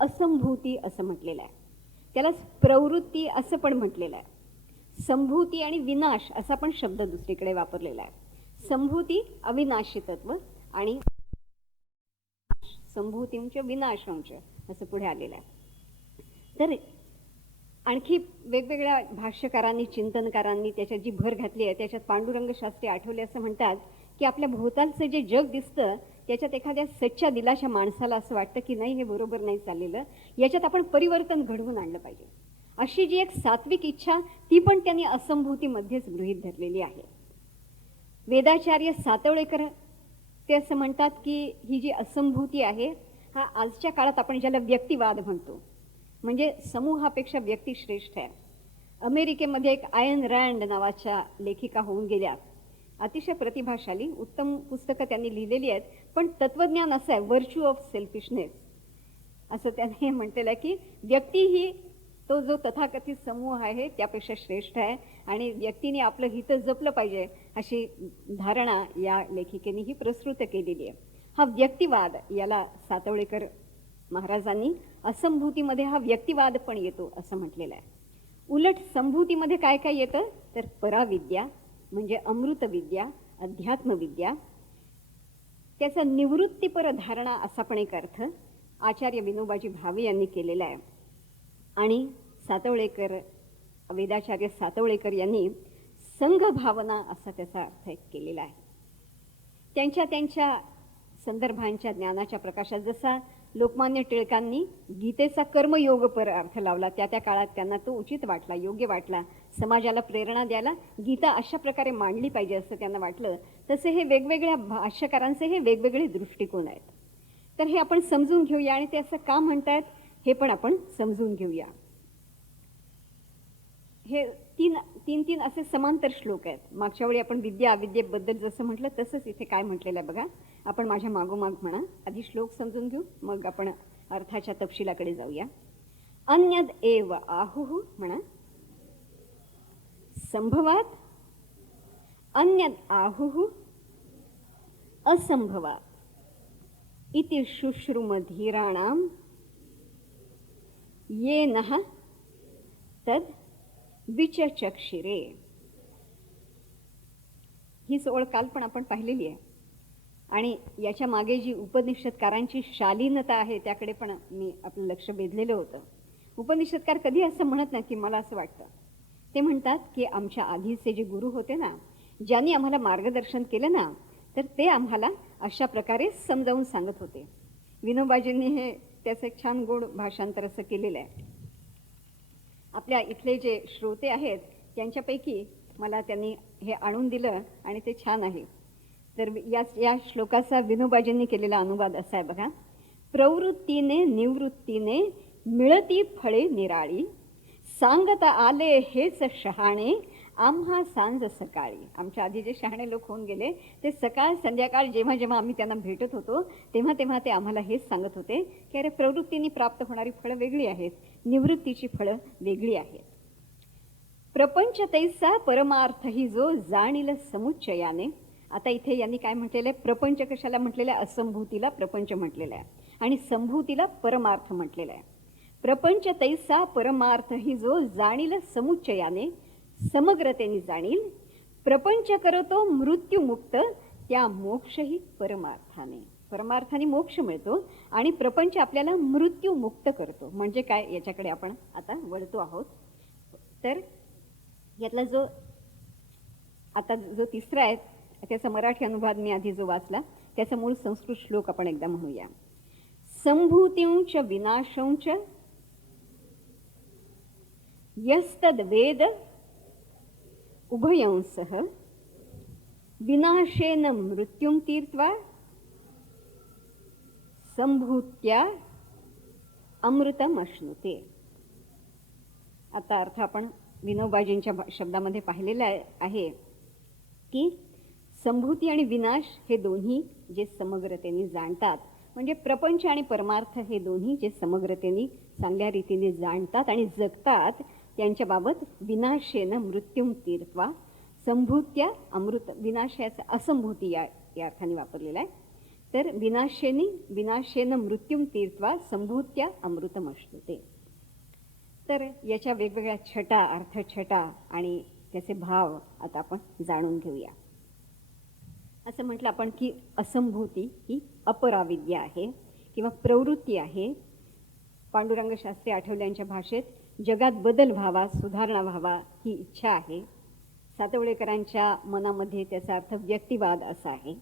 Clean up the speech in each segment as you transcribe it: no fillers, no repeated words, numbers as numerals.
असंभूती असं म्हटलेलं आहे. त्याला प्रवृत्ती असं पण म्हटलेलं आहे. संभूती आणि विनाश असा पण शब्द दुसरीकडे वापरलेला आहे. संभूती अविनाशी तत्व आणि संभूतींच विनाशांच असं पुढे आलेलं आहे. तर आणखी वेगवेगळ्या भाष्यकारांनी चिंतनकारांनी त्याच्यात जी भर घातली आहे, त्याच्यात पांडुरंग शास्त्री आठवले असं म्हणतात की आपल्या भोवतालचं जे जग दिसतं त्याच्यात एखाद्या सच्च्या दिलाच्या माणसाला असं वाटतं की नाही, हे बरोबर नाही चाललेलं, याच्यात आपण परिवर्तन घडवून आणलं पाहिजे. अशी जी एक सात्विक इच्छा ती पण त्यांनी असंभूतीमध्येच गृहीत धरलेली आहे. वेदाचार्य सातवळेकर ते असं म्हणतात की ही जी असंभूती आहे हा आजच्या काळात आपण ज्याला व्यक्तिवाद म्हणतो, म्हणजे समूहापेक्षा व्यक्ती श्रेष्ठ आहे. अमेरिकेमध्ये एक आयन रँड नावाच्या लेखिका होऊन गेल्या, अतिशय प्रतिभाशाली, उत्तम पुस्तकं त्यांनी लिहिलेली आहेत. पण तत्वज्ञान असं आहे, व्हर्च्यू ऑफ सेल्फिशनेस असं त्याने म्हटलेलं आहे की व्यक्ती ही तो जो तथाकथित समूह आहे त्यापेक्षा श्रेष्ठ आहे आणि व्यक्तीने आपलं हित जपलं पाहिजे अशी धारणा या लेखिकेने ही प्रस्तुत केलेली आहे. हा व्यक्तिवाद याला सातवळेकर महाराजांनी असंभूतीमध्ये हा व्यक्तिवाद पण येतो असं म्हटलेलं आहे. उलट संभूतीमध्ये काय काय येतं तर पराविद्या म्हणजे अमृतविद्या, अध्यात्मविद्या, त्याचा निवृत्तीपर धारणा असा पण एक अर्थ आचार्य विनोबाजी भावे यांनी केलेला आहे. आणि सातवळेकर, वेदाचार्य सातवळेकर यांनी संघभावना असा त्याचा अर्थ केलेला आहे. त्यांच्या संदर्भांच्या ज्ञानाच्या प्रकाशात जसा लोकमान्य टिळकांनी गीतेचा कर्मयोग पर अर्थ लावला, त्या काळात त्यांना तो उचित वाटला, योग्य वाटला, समाजाला प्रेरणा द्यायला गीता अशा प्रकारे मांडली पाहिजे असं त्यांना वाटलं. तसे हे वेगवेगळ्या भाष्यकारांचे हे वेगवेगळे दृष्टिकोन आहेत. तर हे आपण समजून घेऊया आणि ते असं का म्हणतायत हे पण आपण समजून घेऊया. हे तीन असे समांतर श्लोक आहेत. मागच्या वेळी आपण विद्या अविद्येबद्दल जसं म्हटलं तसंच इथे काय म्हटलेलं आहे बघा. आपण माझ्या मागोमाग म्हणा. आधी श्लोक समजून घेऊ, मग आपण अर्थाच्या तपशिलाकडे जाऊया. अन्यद एव आहुः म्हणा. संभवात अन्यद आहुः असंभवात इति शुश्रुमधीराणाम येनः तद विचचक्षिरे. ही ओळ काल पण आपण पाहिलेली आहे आणि याच्या मागे जी उपनिषदकारांची शालीनता आहे त्याकडे पण मी आपलं लक्ष वेधलेलं होतं. उपनिषदकार कधी असं म्हणत नाही की मला असं वाटतं. ते म्हणतात की आमच्या आधीचे जे गुरु होते ना, ज्यांनी आम्हाला मार्गदर्शन केलं ना, तर ते आम्हाला अशा प्रकारे समजावून सांगत होते. विनोबाजींनी हे त्याचं एक छान गोड भाषांतर असं केलेलं आहे. आपल्या इथले जे श्रोते आहेत त्यांच्यापैकी मला त्यांनी हे आणून दिलं आणि ते छान आहे. तर या श्लोकाचा विनोबाजींनी केलेला अनुवाद असा आहे बघा. प्रवृत्तीने निवृत्तीने मिळती फळे निराळी, सांगत आले हेच शहाणे आम्हा सांज सकाळी. आमच्या आधी जे शहाणे लोक होऊन गेले ते सकाळ संध्याकाळ जेव्हा जेव्हा आम्ही त्यांना भेटत होतो तेव्हा तेव्हा ते आम्हाला हेच सांगत होते की अरे प्रवृत्तीने प्राप्त होणारी फळं वेगळी आहेत, निवृत्तीची फळं वेगळी आहेत. प्रपंच तैसा परमार्थ ही जो जाणील समुच्चयाने. आता इथे यांनी काय म्हटलेलं आहे, प्रपंच कशाला म्हटलेलं आहे, असंभूतीला प्रपंच म्हटलेलं आहे आणि संभूतीला परमार्थ म्हटलेलं आहे. प्रपंच तैसा परमार्थ ही जो जाणील समुच्चयाने, समग्रतेने जाणील. प्रपंच करतो मृत्युमुक्त त्या मोक्षही परमार्थाने. परमार्थाने मोक्ष मिळतो आणि प्रपंच आपल्याला मृत्युमुक्त करतो. म्हणजे काय, याच्याकडे आपण आता वळतो आहोत. तर यातला जो तिसरा आहे त्याचा मराठी अनुवाद मी आधी जो वाचला त्याचा मूळ संस्कृत श्लोक आपण एकदा म्हणूया. संभूतींच विनाशंच यस्तद वेद उभयंसः विनाशेन मृत्युं तीर्त्वा संभूत्या अमृतम अश्नुते. आता अर्थ आपण विनोबाजींच्या शब्दामध्ये पाहिलेला आहे की संभूती आणि विनाश हे दोन्ही जे समग्रतेने जाणतात, म्हणजे प्रपंच आणि परमार्थ हे दोन्ही जे समग्रतेने चांगल्या रीतीने जाणतात आणि जगतात त्यांच्याबाबत विनाशेन मृत्युं तीर्त्वा संभूत्या अमृत. विनाशाचा असंभूती या अर्थाने वापरलेला आहे. तर विनाशेन मृत्युम तीर्त्वा संभूत्या अमृतमश्नुते. तर याच्या वेगवेगळ्या छटा, अर्थछटा आणि त्याचे भाव आता आपण जाणून घेऊया. असं म्हटलं आपण की असंभूती ही अपराविद्या आहे किंवा प्रवृत्ती आहे. पांडुरंग शास्त्री आठवल्यांच्या भाषेत जगात बदल व्हावा, सुधारणा व्हावा ही इच्छा आहे. सातवळेकरांच्या मनामध्ये त्याचा अर्थ व्यक्तिवाद असा आहे.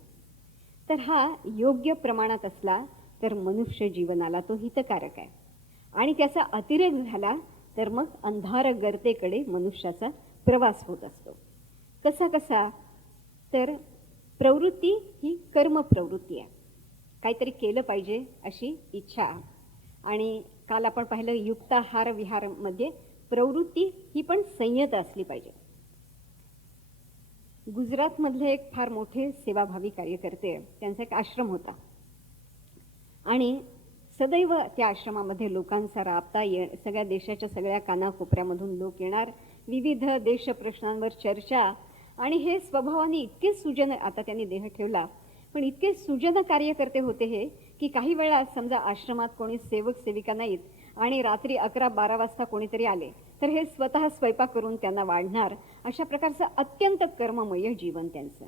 तर हा योग्य प्रमाणात असला तर मनुष्य जीवनाला तो हितकारक आहे आणि त्याचा अतिरेक झाला तर मग अंधार गर्तेकडे मनुष्याचा प्रवास होत असतो. कसा कसा तर प्रवृत्ती ही कर्म प्रवृत्ती आहे, काहीतरी केलं पाहिजे अशी इच्छा. आणि काल आपण पाहिलं युक्ताहार विहारमध्ये प्रवृत्ती ही पण संयत असली पाहिजे. गुजरातमधले एक फार मोठे सेवाभावी कार्यकर्ते, त्यांचा एक आश्रम होता आणि सदैव त्या आश्रमामध्ये लोकांचा राबता सगळ्या देशाच्या सगळ्या कानाकोपऱ्यामधून लोक येणार, विविध देश प्रश्नांवर चर्चा. आणि हे स्वभावाने इतके सुजन, आता त्यांनी देह ठेवला, पण इतके सुजन कार्यकर्ते होते हे की काही वेळा समजा आश्रमात कोणी सेवक सेविका नाहीत आणि रात्री 11-12 वाजता कोणीतरी आले तर हे स्वतः स्वयंपाक करून त्यांना वाढणार. अशा प्रकारचं अत्यंत कर्ममय जीवन त्यांचं.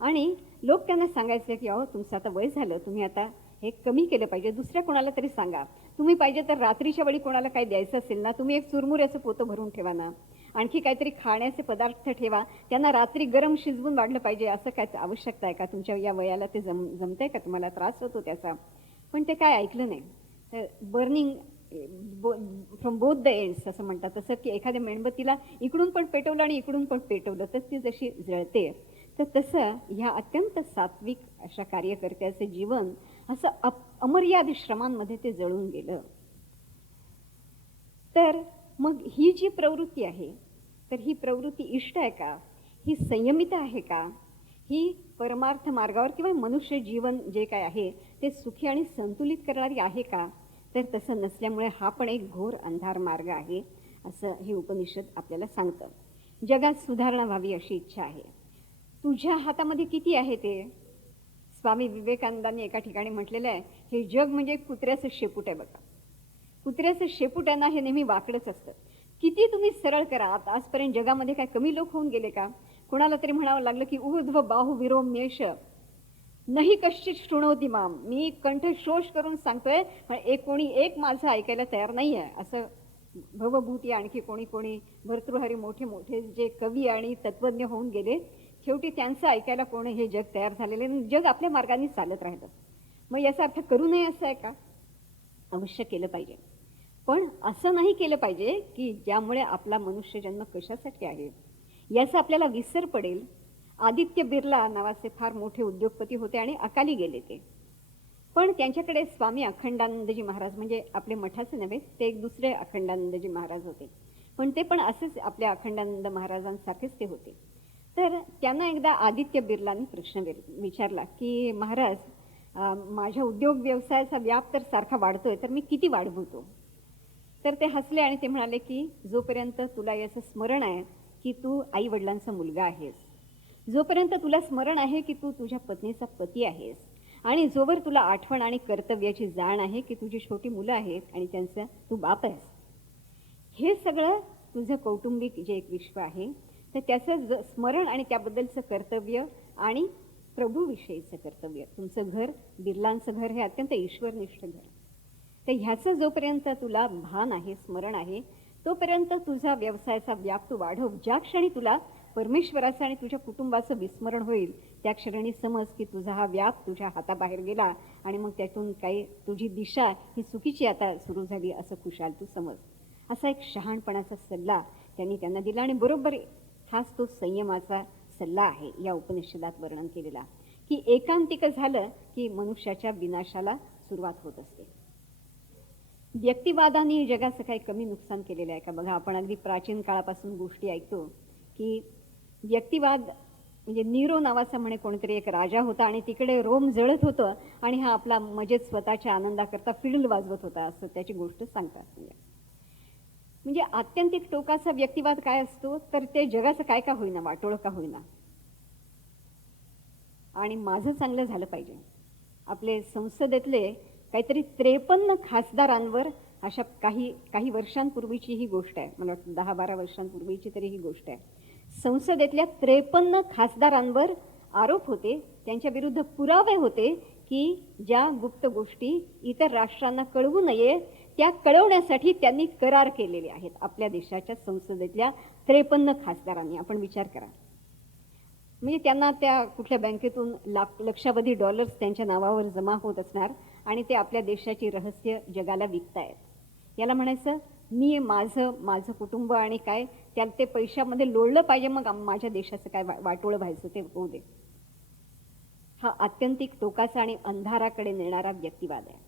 आणि लोक त्यांना सांगायचे की अहो तुमचं आता वय झालं, तुम्ही आता हे कमी केलं पाहिजे, दुसऱ्या कोणाला तरी सांगा. तुम्ही पाहिजे तर रात्रीच्या वेळी कोणाला काही द्यायचं असेल ना, तुम्ही एक चुरमुऱ्याचं पोतं भरून ठेवा ना, आणखी काहीतरी खाण्याचे पदार्थ ठेवा, त्यांना रात्री गरम शिजवून वाढलं पाहिजे. असं काय आवश्यकता आहे का? तुमच्या या वयाला ते जमतंय का? तुम्हाला त्रास होतो त्याचा? पण ते काय ऐकलं नाही. तर burning from both the ends असं म्हणतात, तसं की एखाद्या मेणबत्तीला इकडून पण पेटवलं आणि इकडून पण पेटवलं तर ती जशी जळते, तर तसं ह्या अत्यंत सात्विक अशा कार्यकर्त्याचं जीवन असं अमर्याद श्रमांमध्ये ते जळून गेलं. तर मग ही जी प्रवृत्ती आहे, तर ही प्रवृत्ती इष्ट आहे का? ही संयमित आहे का? ही परमार्थ मार्गावर किंवा मनुष्य जीवन जे काय आहे ते सुखी आणि संतुलित करणारी आहे का? तर तसं नसल्यामुळे हा पण एक घोर अंधार मार्ग आहे असं हे उपनिषद आपल्याला सांगतं. जगात सुधारणा व्हावी अशी इच्छा आहे. तुझ्या हातामध्ये किती आहे ते? स्वामी विवेकानंदांनी एका ठिकाणी म्हटलेलं आहे, हे जग म्हणजे कुत्र्याचं शेपूट आहे बघा. कुत्र्याचं शेपूट आहे ना, हे नेहमी वाकडंच असतं. किती तुम्ही सरळ करा. आजपर्यंत जगामध्ये काय कमी लोक होऊन गेले का? कोणाला तरी म्हणावं लागलं की ऊर्ध्व बाहू विरोम्येश नाही कश्चित शृणोती माम, मी कंठशोष करून सांगतोय पण कोणी एक माझं ऐकायला तयार नाही आहे. असं भवभूती आणखी कोणी भर्तृहरी मोठे मोठे जे कवी आणि तत्वज्ञ होऊन गेले, शेवटी त्यांचं ऐकायला कोणी हे जग तयार झालेले, जग आपल्या मार्गाने चालत राहिलं. मग याचा अर्थ करू नये असं आहे का? अवश्य केलं पाहिजे, पण असं नाही केलं पाहिजे की ज्यामुळे आपला मनुष्य जन्म कशासाठी आहे याचा आपल्याला विसर पडेल. आदित्य बिर्ला नावाचे फार मोठे उद्योगपती होते आणि अकाली गेले ते, पण त्यांच्याकडे स्वामी अखंडानंदजी महाराज, म्हणजे आपले मठाचे नव्हे, ते एक दुसरे अखंडानंदजी महाराज होते, पण ते पण असेच आपल्या अखंडानंद महाराजांसारखेच ते होते. तर त्यांना एकदा आदित्य बिर्लांनी प्रश्न विचारला की महाराज, माझ्या उद्योग व्यवसायाचा व्याप तर सारखा वाढतोय, तर मी किती वाढवतो? तर ते हसले आणि ते म्हणाले की जोपर्यंत तुला याचं स्मरण आहे की तू आई वडिलांचा मुलगा आहेस, जोपर्यंत तुला स्मरण आहे की तू तुझ्या पत्नीचा पती आहेस, आणि जोवर तुला आठवण आणि कर्तव्याची जाण आहे की तुझी छोटी मुलं आहेत आणि त्यांचं तू बाप आहेस, हे सगळं तुझं कौटुंबिक जे एक विश्व आहे तर त्याचं स्मरण आणि त्याबद्दलचं कर्तव्य आणि प्रभूविषयीचं कर्तव्य, तुमचं घर, बिर्लांचं घर हे अत्यंत ईश्वरनिष्ठ घर, तर ह्याचं जोपर्यंत तुला भान आहे, स्मरण आहे, तोपर्यंत तुझा व्यवसायाचा व्याप तू वाढव. ज्या क्षणी तुला परमेश्वराचं आणि तुझ्या कुटुंबाचं विस्मरण होईल त्या क्षणी समज की तुझा हा व्याप तुझ्या हाताबाहेर गेला आणि मग त्यातून काही तुझी दिशा ही चुकीची आता सुरू झाली असं खुशाल तू समज. असा एक शहाणपणाचा सल्ला त्यांना दिला आणि बरोबर हाच तो संयमाचा सल्ला आहे या उपनिषदात वर्णन केलेला, की एकांतिक झालं की मनुष्याच्या विनाशाला सुरुवात होत असते. व्यक्तिवादाने जगाचं काही कमी नुकसान केलेलं आहे का? बघा, आपण अगदी प्राचीन काळापासून गोष्टी ऐकतो की व्यक्तिवाद म्हणजे नीरो नावाचा म्हणे कोणीतरी एक राजा होता आणि तिकडे रोम जळत होतं आणि हा आपला मजेत स्वतःच्या आनंदाकरता फिडल वाजवत होता असं त्याची गोष्ट सांगतात. म्हणजे आत्यंतिक टोकाचा व्यक्तिवाद काय असतो तर ते जगाचं काय का होईना, वाटोळं का होईना, आणि माझं चांगलं झालं पाहिजे, आपले संसदेतले काहीतरी 53 खासदारांवर अशा काही वर्षांपूर्वीची ही गोष्ट आहे, मला वाटतं 10-12 वर्षांपूर्वीची तरी ही गोष्ट आहे. संसदेतल्या 53 खासदारांवर आरोप होते, त्यांच्या विरुद्ध पुरावे होते की ज्या गुप्त गोष्टी इतर राष्ट्रांना कळवू नये त्या कळवण्यासाठी त्यांनी करार केलेले आहेत आपल्या देशाच्या संसदेतल्या 53 खासदारांनी. आपण विचार करा, म्हणजे त्यांना त्या कुठल्या बँकेतून लक्षावधी डॉलर्स त्यांच्या नावावर जमा होत असणार आणि ते आपल्या देशाची रहस्य जगाला विकतायत. याला म्हणायचं मी माझं कुटुंब आणि काय त्याला ते पैशामध्ये लोळलं पाहिजे, मग माझ्या देशाचं काय वाटोळं व्हायचं ते होऊ दे. हा आत्यंतिक टोकाचा आणि अंधाराकडे नेणारा व्यक्तिवाद आहे.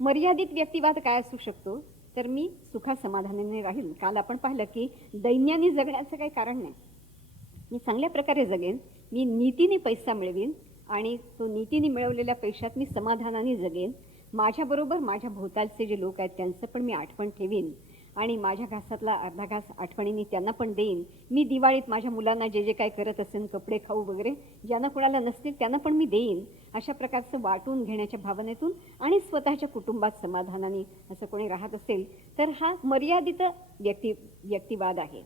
मर्यादित व्यक्तिवाद काय असू शकतो, तर मी सुखा समाधानाने राहील. काल आपण पाहिलं की दैन्याने जगण्याचं काही कारण नाही. मी चांगल्या प्रकारे जगेन, मी नीतीने पैसा मिळवीन आणि तो नीतीने मिळवलेल्या पैशात मी समाधानाने जगेन. माझ्याबरोबर माझ्या भोवतालचे जे लोक आहेत त्यांचं पण मी आठवण ठेवीन आणि माझ्या घासातला अर्धा घास आठवणीने त्यांना पण देईन. मी दिवाळीत माझ्या मुलांना जे जे काय करत असेल, कपडे खाऊ वगैरे, ज्यांना कुणाला नसतील त्यांना पण मी देईन. अशा प्रकारचं वाटून घेण्याच्या भावनेतून आणि स्वतःच्या कुटुंबात समाधानाने असं कोणी राहत असेल तर हा मर्यादित व्यक्तिवाद आहे.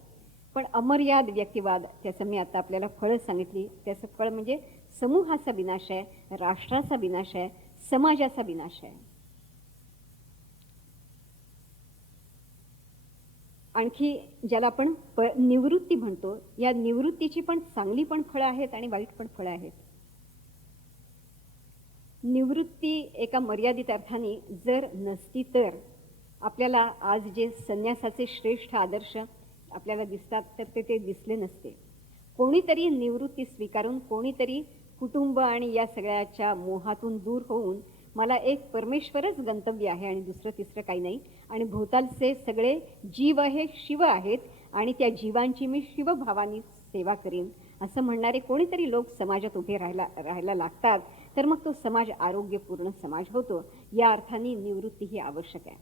पण अमर्याद व्यक्तिवाद, त्याचं मी आता आपल्याला फळं सांगितली. त्याचं फळ म्हणजे समूहाचा विनाश आहे, राष्ट्राचा विनाश आहे, समाजाचा विनाश आहे. आणखी ज्याला आपण निवृत्ती म्हणतो, या निवृत्तीची पण चांगली पण फळं आहेत आणि वाईट पण फळं आहेत. निवृत्ती एका मर्यादित अर्थाने जर नसती तर आपल्याला आज जे संन्यासाचे श्रेष्ठ आदर्श आपल्याला दिसतात तर ते दिसले नसते. कोणीतरी निवृत्ती स्वीकारून, कोणीतरी कुटुंब आणि या सगळ्याच्या मोहातून दूर होऊन मला एक परमेश्वरच गंतव्य आहे आणि दुसरं तिसरं काही नाही आणि भोवतालचे सगळे जीव हे शिव आहेत आणि त्या जीवांची मी शिवभावानी सेवा करीन असं म्हणणारे कोणीतरी लोक समाजात उभे राहायला लागतात, तर मग तो समाज आरोग्यपूर्ण समाज होतो. या अर्थाने निवृत्ती ही आवश्यक आहे.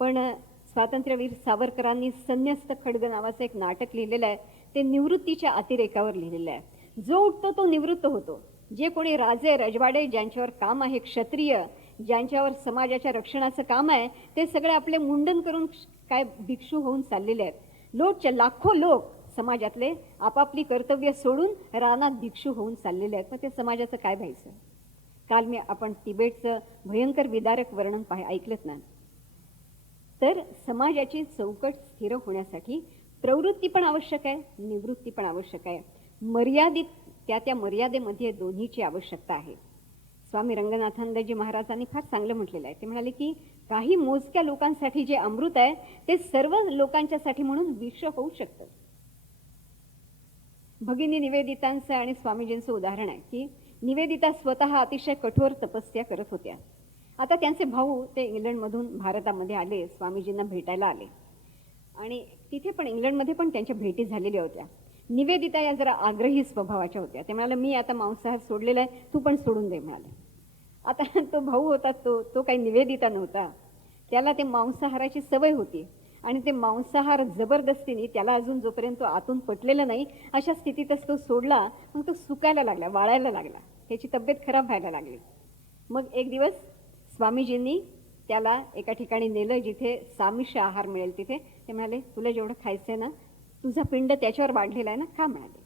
पण स्वातंत्र्यवीर सावरकरांनी संन्यस्त खड्ग नावाचं एक नाटक लिहिलेलं आहे. ते निवृत्तीच्या अतिरेकावर लिहिलेलं आहे. जो उठतो तो निवृत्त होतो. जे कोणी राजे रजवाडे ज्यांच्यावर काम आहे, क्षत्रिय ज्यांच्यावर समाजाच्या रक्षणाचं काम आहे, ते सगळे आपले मुंडन करून काय भिक्षू होऊन चाललेले आहेत. लाखो लोक समाजातले आपापली कर्तव्य सोडून रानात भिक्षू होऊन चाललेले आहेत. मग ते समाजाचं काय व्हायचं? काल आपण तिबेटचं भयंकर विदारक वर्णन ऐकलंच ना. तर समाजाची चौकट स्थिर होण्यासाठी प्रवृत्ती पण आवश्यक आहे, निवृत्ती पण आवश्यक आहे. मर्यादित त्या मर्यादेमध्ये दोन्हीची आवश्यकता आहे. स्वामी रंगनाथानंदजी महाराजांनी फार चांगलं म्हटलेलं आहे. ते म्हणाले की काही मोजक्या लोकांसाठी जे अमृत आहे ते सर्व लोकांच्यासाठी म्हणून विष होऊ शकतं. भगिनी निवेदितांचं आणि स्वामीजींचं उदाहरण आहे की निवेदिता स्वतः अतिशय कठोर तपस्या करत होत्या. आता त्यांचे भाऊ ते इंग्लंडमधून भारतामध्ये आले, स्वामीजींना भेटायला आले आणि तिथे पण इंग्लंडमध्ये पण त्यांच्या भेटी झालेल्या होत्या. निवेदिता या जरा आग्रही स्वभावाच्या होत्या. ते म्हणाले मी आता मांसाहार सोडलेला आहे, तू पण सोडून दे म्हणाले. आता तो भाऊ होता तो काही निवेदिता नव्हता. त्याला ते मांसाहाराची सवय होती आणि ते मांसाहार जबरदस्तीने त्याला अजून जोपर्यंत तो आतून पटलेला नाही अशा स्थितीतच तो सोडला. मग तो सुकायला लागला, वाळायला लागला, त्याची तब्येत खराब व्हायला लागली. मग एक दिवस स्वामीजींनी त्याला एका ठिकाणी नेलं जिथे सामिष्य आहार मिळेल तिथे. ते म्हणाले तुला जेवढं खायचंय ना, तुझा पिंड त्याच्यावर वाढलेला आहे ना, खा म्हणाले.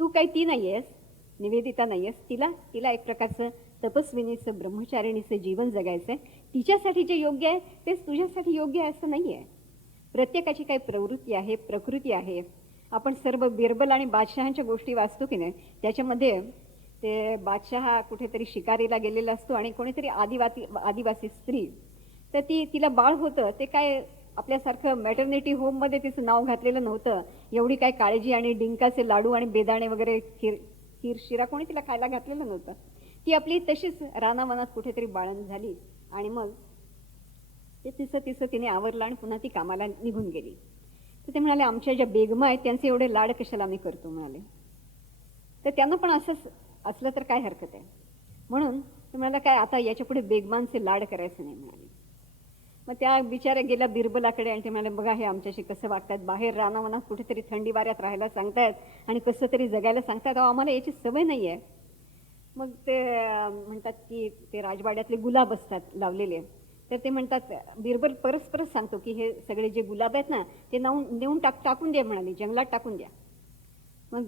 तू काही ती नाही आहेस, निवेदिता नाही आहेस. तिला एक प्रकारचं तपस्विनीचं ब्रह्मचारिणीचं जीवन जगायचं आहे. तिच्यासाठी जे योग्य आहे तेच तुझ्यासाठी योग्य आहे असं नाही आहे. प्रत्येकाची काही प्रवृत्ती आहे, प्रकृती आहे. आपण सर्व बिरबल आणि बादशहांच्या गोष्टी वाचतो की नाही, त्याच्यामध्ये ते बादशहा कुठेतरी शिकारीला गेलेला असतो आणि कोणीतरी आदिवासी स्त्री, तर तिला बाळ होतं. ते काय आपल्यासारखं मॅटर्निटी होममध्ये तिचं नाव घातलेलं नव्हतं. एवढी काय काळजी आणि डिंकाचे लाडू आणि बेदाणे वगैरे खीर शिरा कोणी तिला खायला घातलेलं नव्हतं. ती आपली तशीच रानावनात कुठेतरी बाळण झाली आणि मग ते तिचं तिने आवरलं आणि पुन्हा ती कामाला निघून गेली. तर ते म्हणाले आमच्या ज्या बेगमा आहेत त्यांचे एवढे लाड कशाला आम्ही करतो म्हणाले. तर त्यांना पण असंच असलं तर काय हरकत आहे. म्हणून ते म्हणाला काय आता याच्या पुढे बेगमांचे लाड करायचं नाही म्हणाले. मग त्या बिचाऱ्या गेल्या बिरबलाकडे आणि ते म्हणाले बघा हे आमच्याशी कसं वागतात, बाहेर रानावनात कुठेतरी थंडी वाऱ्यात राहायला सांगतायत आणि कसं तरी जगायला सांगतात, आम्हाला याची सवय नाही आहे. मग ते म्हणतात की ते राजवाड्यातले गुलाब असतात लावलेले, तर ते म्हणतात बिरबल परस्परच सांगतो की हे सगळे जे गुलाब आहेत ना ते नेऊन टाकून द्या म्हणाले, जंगलात टाकून द्या. मग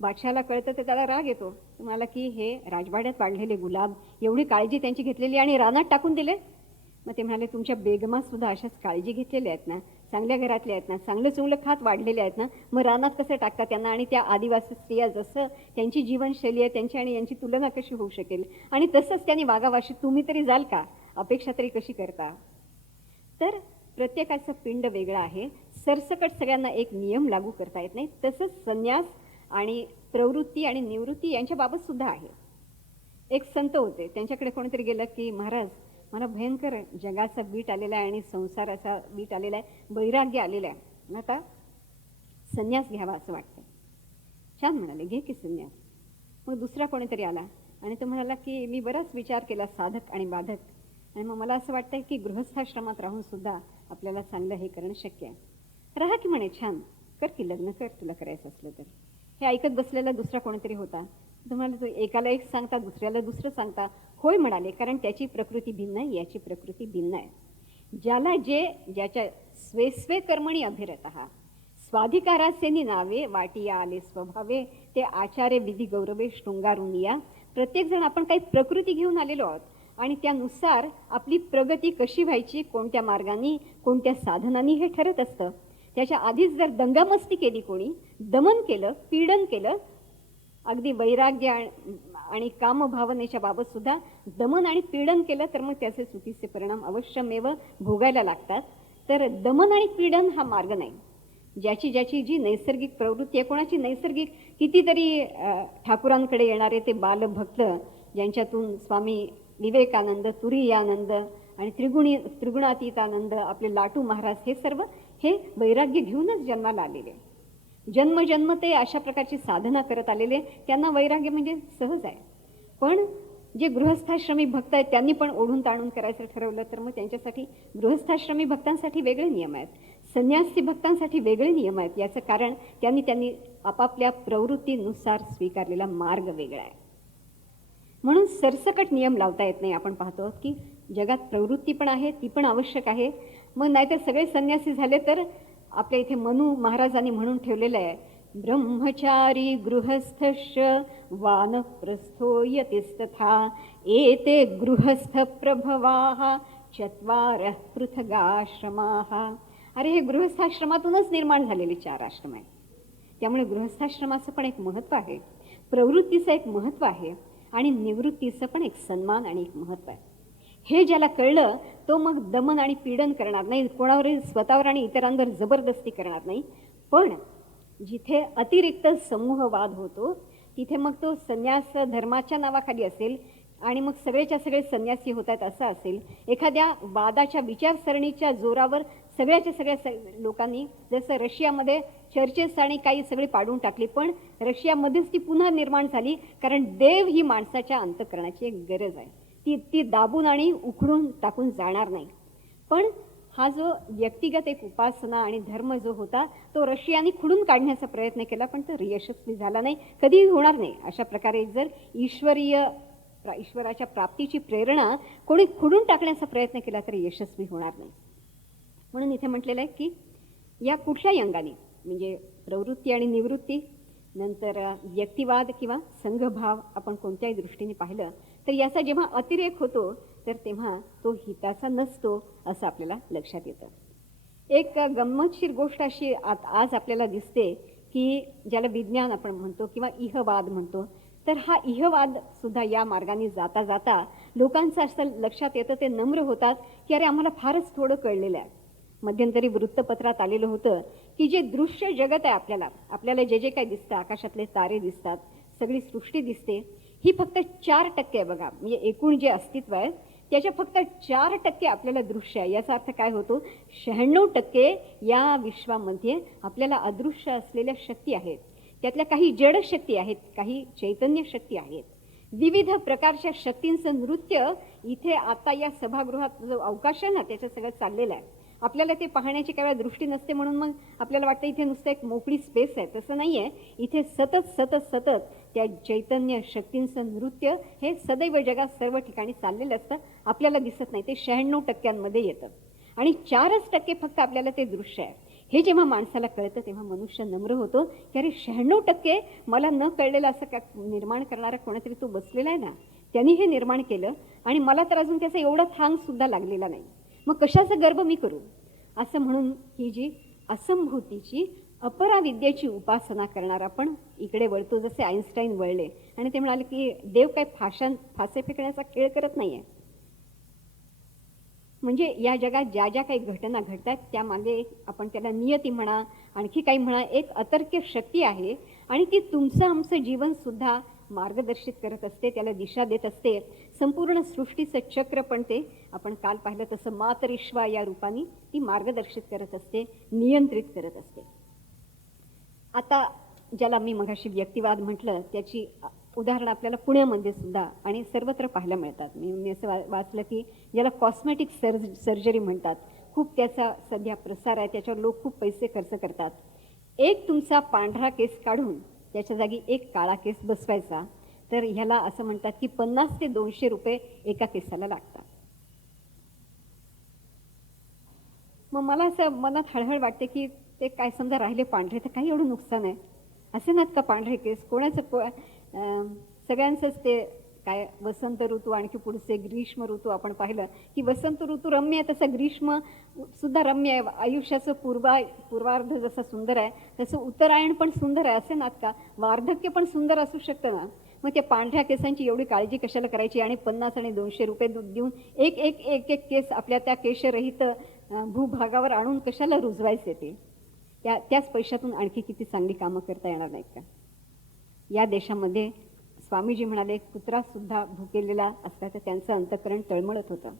बादशहाला कळतं तर त्याला राग येतो. तुम्हाला की हे राजवाड्यात वाढलेले गुलाब, एवढी काळजी त्यांची घेतलेली आणि रानात टाकून दिले. मग ते म्हणाले तुमच्या बेगमा सुद्धा अशाच काळजी घेतलेल्या आहेत ना, चांगल्या घरातल्या आहेत ना, चांगलं चुंगलं खात वाढलेल्या आहेत ना, मग रानात कसं टाकतात त्यांना? आणि त्या आदिवासी स्त्रिया जसं त्यांची जीवनशैली आहे त्यांची आणि यांची तुलना कशी होऊ शकेल? आणि तसंच त्यांनी वागावाशी तुम्ही तरी जाल का? अपेक्षा तरी कशी करता? तर प्रत्येकाचं पिंड वेगळं आहे. सरसकट सगळ्यांना एक नियम लागू करता येत नाही. तसंच संन्यास आणि प्रवृत्ती आणि निवृत्ती यांच्या बाबत सुद्धा आहे. एक संत होते, त्यांच्याकडे कोणीतरी गेलं की महाराज मला भयंकर जगाचा बीट आलेला आहे आणि संसाराचा बीट आलेला आहे, वैराग्य आलेला आहे, आता संन्यास घ्यावा असं वाटतं. छान म्हणाले, घे की संन्यास. मग दुसरा कोणीतरी आला आणि तो म्हणाला की मी बराच विचार केला साधक आणि बाधक, आणि मग मला असं वाटतंय की गृहस्थाश्रमात राहून सुद्धा आपल्याला चांगलं हे करणं शक्य आहे. राहा की म्हणे, छान कर की लग्न कर तुला करायचं असलं तर. हे ऐकत बसलेला दुसरा कोणीतरी होता. तुम्हाला तो एकाला एक सांगता दुसऱ्याला दुसरं सांगता. होय म्हणाले, कारण त्याची प्रकृती भिन्न आहे, याची प्रकृती भिन्न आहे. ज्याला ज्याच्या स्वे कर्मणी अभिरतः स्वाधिकारासेनी नावे वाटिया आले स्वभावे ते आचार्य विधी गौरवे शृंगारुनिया. प्रत्येकजण आपण काही प्रकृती घेऊन आलेलो आहोत आणि त्यानुसार आपली प्रगती कशी व्हायची, कोणत्या मार्गाने, कोणत्या साधनांनी हे ठरत असतं. त्याच्या आधीच जर दंगामस्ती केली, कोणी दमन केलं, पीडन केलं, अगदी वैराग्य आणि कामभावनेच्या बाबत सुद्धा दमन आणि पीडन केलं तर मग त्याचे चुकीचे परिणाम अवश्यमेव भोगायला लागतात. तर दमन आणि पीडन हा मार्ग नाही. ज्याची जी नैसर्गिक प्रवृत्ती आहे, कोणाची नैसर्गिक, कितीतरी ठाकुरांकडे येणारे ते बालभक्त ज्यांच्यातून स्वामी विवेकानंद, तुरीयानंद आणि त्रिगुणातीतानंद, आपले लाटू महाराज, हे सर्व हे वैराग्य घेऊनच जन्माला आलेले. जन्म ते अशा प्रकारची साधना करत आलेले, त्यांना वैराग्य म्हणजे सहज आहे. पण जे गृहस्थाश्रमी भक्त आहेत त्यांनी पण ओढून ताणून करायचं ठरवलं तर मग त्यांच्यासाठी, गृहस्थाश्रमी भक्तांसाठी वेगळे नियम आहेत, संन्यासी भक्तांसाठी वेगळे नियम आहेत. याचं कारण त्यांनी आपापल्या प्रवृत्तीनुसार स्वीकारलेला मार्ग वेगळा आहे. म्हणून सरसकट नियम लावता येत नाही. आपण पाहतो की जगात प्रवृत्ती पण आहे, ती पण आवश्यक आहे. मग नाहीतर सगळे संन्यासी झाले तर आपल्या इथे मनु महाराजांनी म्हणून ठेवलेलं आहे, ब्रह्मचारी गृहस्थश्च वानप्रस्थो यतिस्तथा एते गृहस्थ प्रभवाः चत्वारः पृथगाश्रमाः. अरे हे गृहस्थाश्रमातूनच निर्माण झालेले 4 आश्रम आहेत. त्यामुळे गृहस्थाश्रमाचं पण एक महत्त्व आहे, प्रवृत्तीचं एक महत्त्व आहे आणि निवृत्तीचं पण एक सन्मान आणि एक महत्त्व आहे. हे ज्याला कळलं तो मग दमन आणि पीडन करणार नाही, कोणावरही स्वतःवर आणि इतरांवर जबरदस्ती करणार नाही. पण जिथे अतिरिक्त समूहवाद होतो तिथे मग तो संन्यास धर्माच्या नावाखाली असेल आणि मग सगळेच्या सगळे संन्यासी होतात असं असेल, एखाद्या वादाच्या विचारसरणीच्या जोरावर सगळ्याच्या सगळ्या लोकांनी, जसं रशियामध्ये चर्चेस आणि काही सगळी पाडून टाकली, पण रशियामध्येच ती पुन्हा निर्माण झाली, कारण देव ही माणसाच्या अंतःकरणाची एक गरज आहे. ती दाबून आणि उखडून टाकून जाणार नाही. पण हा जो व्यक्तिगत एक उपासना आणि धर्म जो होता तो रशियाने खुडून काढण्याचा प्रयत्न केला, पण तो यशस्वी झाला नाही, कधीही होणार नाही. अशा प्रकारे जर ईश्वराच्या प्राप्तीची प्रेरणा कोणी खुडून टाकण्याचा प्रयत्न केला तर यशस्वी होणार नाही. म्हणून इथे म्हटलेलं आहे की या कुठल्याही अंगाने, म्हणजे प्रवृत्ती आणि निवृत्ती, नंतर व्यक्तिवाद किंवा संघभाव, आपण कोणत्याही दृष्टीने पाहिलं तर याचा जेव्हा अतिरेक होतो तर तेव्हा तो हिताचा नसतो असं आपल्याला लक्षात येतं. एक गंमतशीर गोष्ट अशी आज आपल्याला दिसते की ज्याला विज्ञान आपण म्हणतो किंवा इहवाद म्हणतो, तर हा इहवाद सुद्धा या मार्गाने जाता जाता लोकांचं असं लक्षात येतं, ते नम्र होतात की अरे आम्हाला फारच थोडं कळलेलं आहे. मध्यंतरी वृत्तपत्रात आलेलं होतं की जे दृश्य जगत आहे, आपल्याला जे काही दिसतं, आकाशातले तारे दिसतात, सगळी सृष्टी दिसते, ही फक्त 4% आहे बघा. म्हणजे एकूण जे अस्तित्व आहे त्याच्या फक्त 4% आपल्याला दृश्य आहे. याचा अर्थ काय होतो, 96% या विश्वामध्ये आपल्याला अदृश्य असलेल्या शक्ती आहेत. त्यातल्या काही जड शक्ती आहेत, काही चैतन्य शक्ती आहेत. विविध प्रकारच्या शक्तींचं नृत्य इथे आता या सभागृहात जो अवकाश आहे ना त्याचं सगळं चाललेलं आहे. आपल्याला ते पाहण्याची काही वेळा दृष्टी नसते, म्हणून मग आपल्याला वाटतं इथे नुसतं एक मोकळी स्पेस आहे. तसं नाही आहे. इथे सतत सतत सतत त्या चैतन्य शक्तींचं नृत्य हे सदैव जगात सर्व ठिकाणी चाललेलं असतं. आपल्याला दिसत नाही. ते 96% येतं आणि 4% फक्त आपल्याला ते दृश्य आहे. हे जेव्हा माणसाला कळतं तेव्हा मनुष्य नम्र होतो की अरे 96% मला न कळलेलं असं का निर्माण करणारा कोणीतरी तो बसलेला आहे ना, त्यांनी हे निर्माण केलं आणि मला तर अजून त्याचा एवढा थांगसुद्धा लागलेला नाही. मग कशाचा गर्व मी करू? असं म्हणून ही जी असंभूतीची अपराविद्येची उपासना करणारा पण इकडे वळतो, जसे आईन्स्टाईन वळले आणि ते म्हणाले की देव काय फासे फेकण्याचा खेळ करत नाही आहे. म्हणजे या जगात ज्या ज्या काही घटना घडतात त्यामागे आपण त्याला नियती म्हणा, आणखी काही म्हणा, एक अतर्क्य शक्ती आहे आणि ती तुमचं आमचं जीवनसुद्धा मार्गदर्शित करत असते, त्याला दिशा देत असते. संपूर्ण सृष्टीचं चक्र पण ते आपण काल पाहिलं तसं मातरिश्वा या रूपाने ती मार्गदर्शित करत असते, नियंत्रित करत असते. आता ज्याला मी मगाशी व्यक्तिवाद म्हटलं त्याची उदाहरणं आपल्याला पुण्यामध्ये सुद्धा आणि सर्वत्र पाहायला मिळतात. मी असं वाचलं की ज्याला कॉस्मेटिक सर्जरी म्हणतात, खूप त्याचा सध्या प्रसार आहे, त्याच्यावर लोक खूप पैसे खर्च करतात. एक तुमचा पांढरा केस काढून त्याच्या जागी एक काळा केस बसवायचा तर ह्याला असं म्हणतात की 50 ते 200 रुपये एका केसाला लागतात. मग मला असं मनात हळहळ वाटते की ते काय समजा राहिले पांढरे तर काही एवढं नुकसान आहे. असे नाहीत का पांढरे केस? कोणाचं सगळ्यांचंच ते काय वसंत ऋतू आणखी पुढचे ग्रीष्म ऋतू आपण पाहिलं की वसंत ऋतू रम्य आहे तसं ग्रीष्म सुद्धा रम्य आहे. आयुष्याचं पूर्वार्ध जसं सुंदर आहे तसं उत्तरायण पण सुंदर आहे. असे नात का? वार्धक्य पण सुंदर असू शकतं ना. मग त्या पांढऱ्या केसांची एवढी काळजी कशाला करायची आणि 50 आणि 200 रुपये देऊन एक एक एक एक केस आपल्या त्या केशरहित भूभागावर आणून कशाला रुजवायचे? ते त्याच पैशातून आणखी किती चांगली कामं करता येणार नाहीत का? या देशामध्ये स्वामीजी म्हणाले कुत्रासुद्धा भुकेलेला असता तर त्यांचं अंतःकरण तळमळत होतं.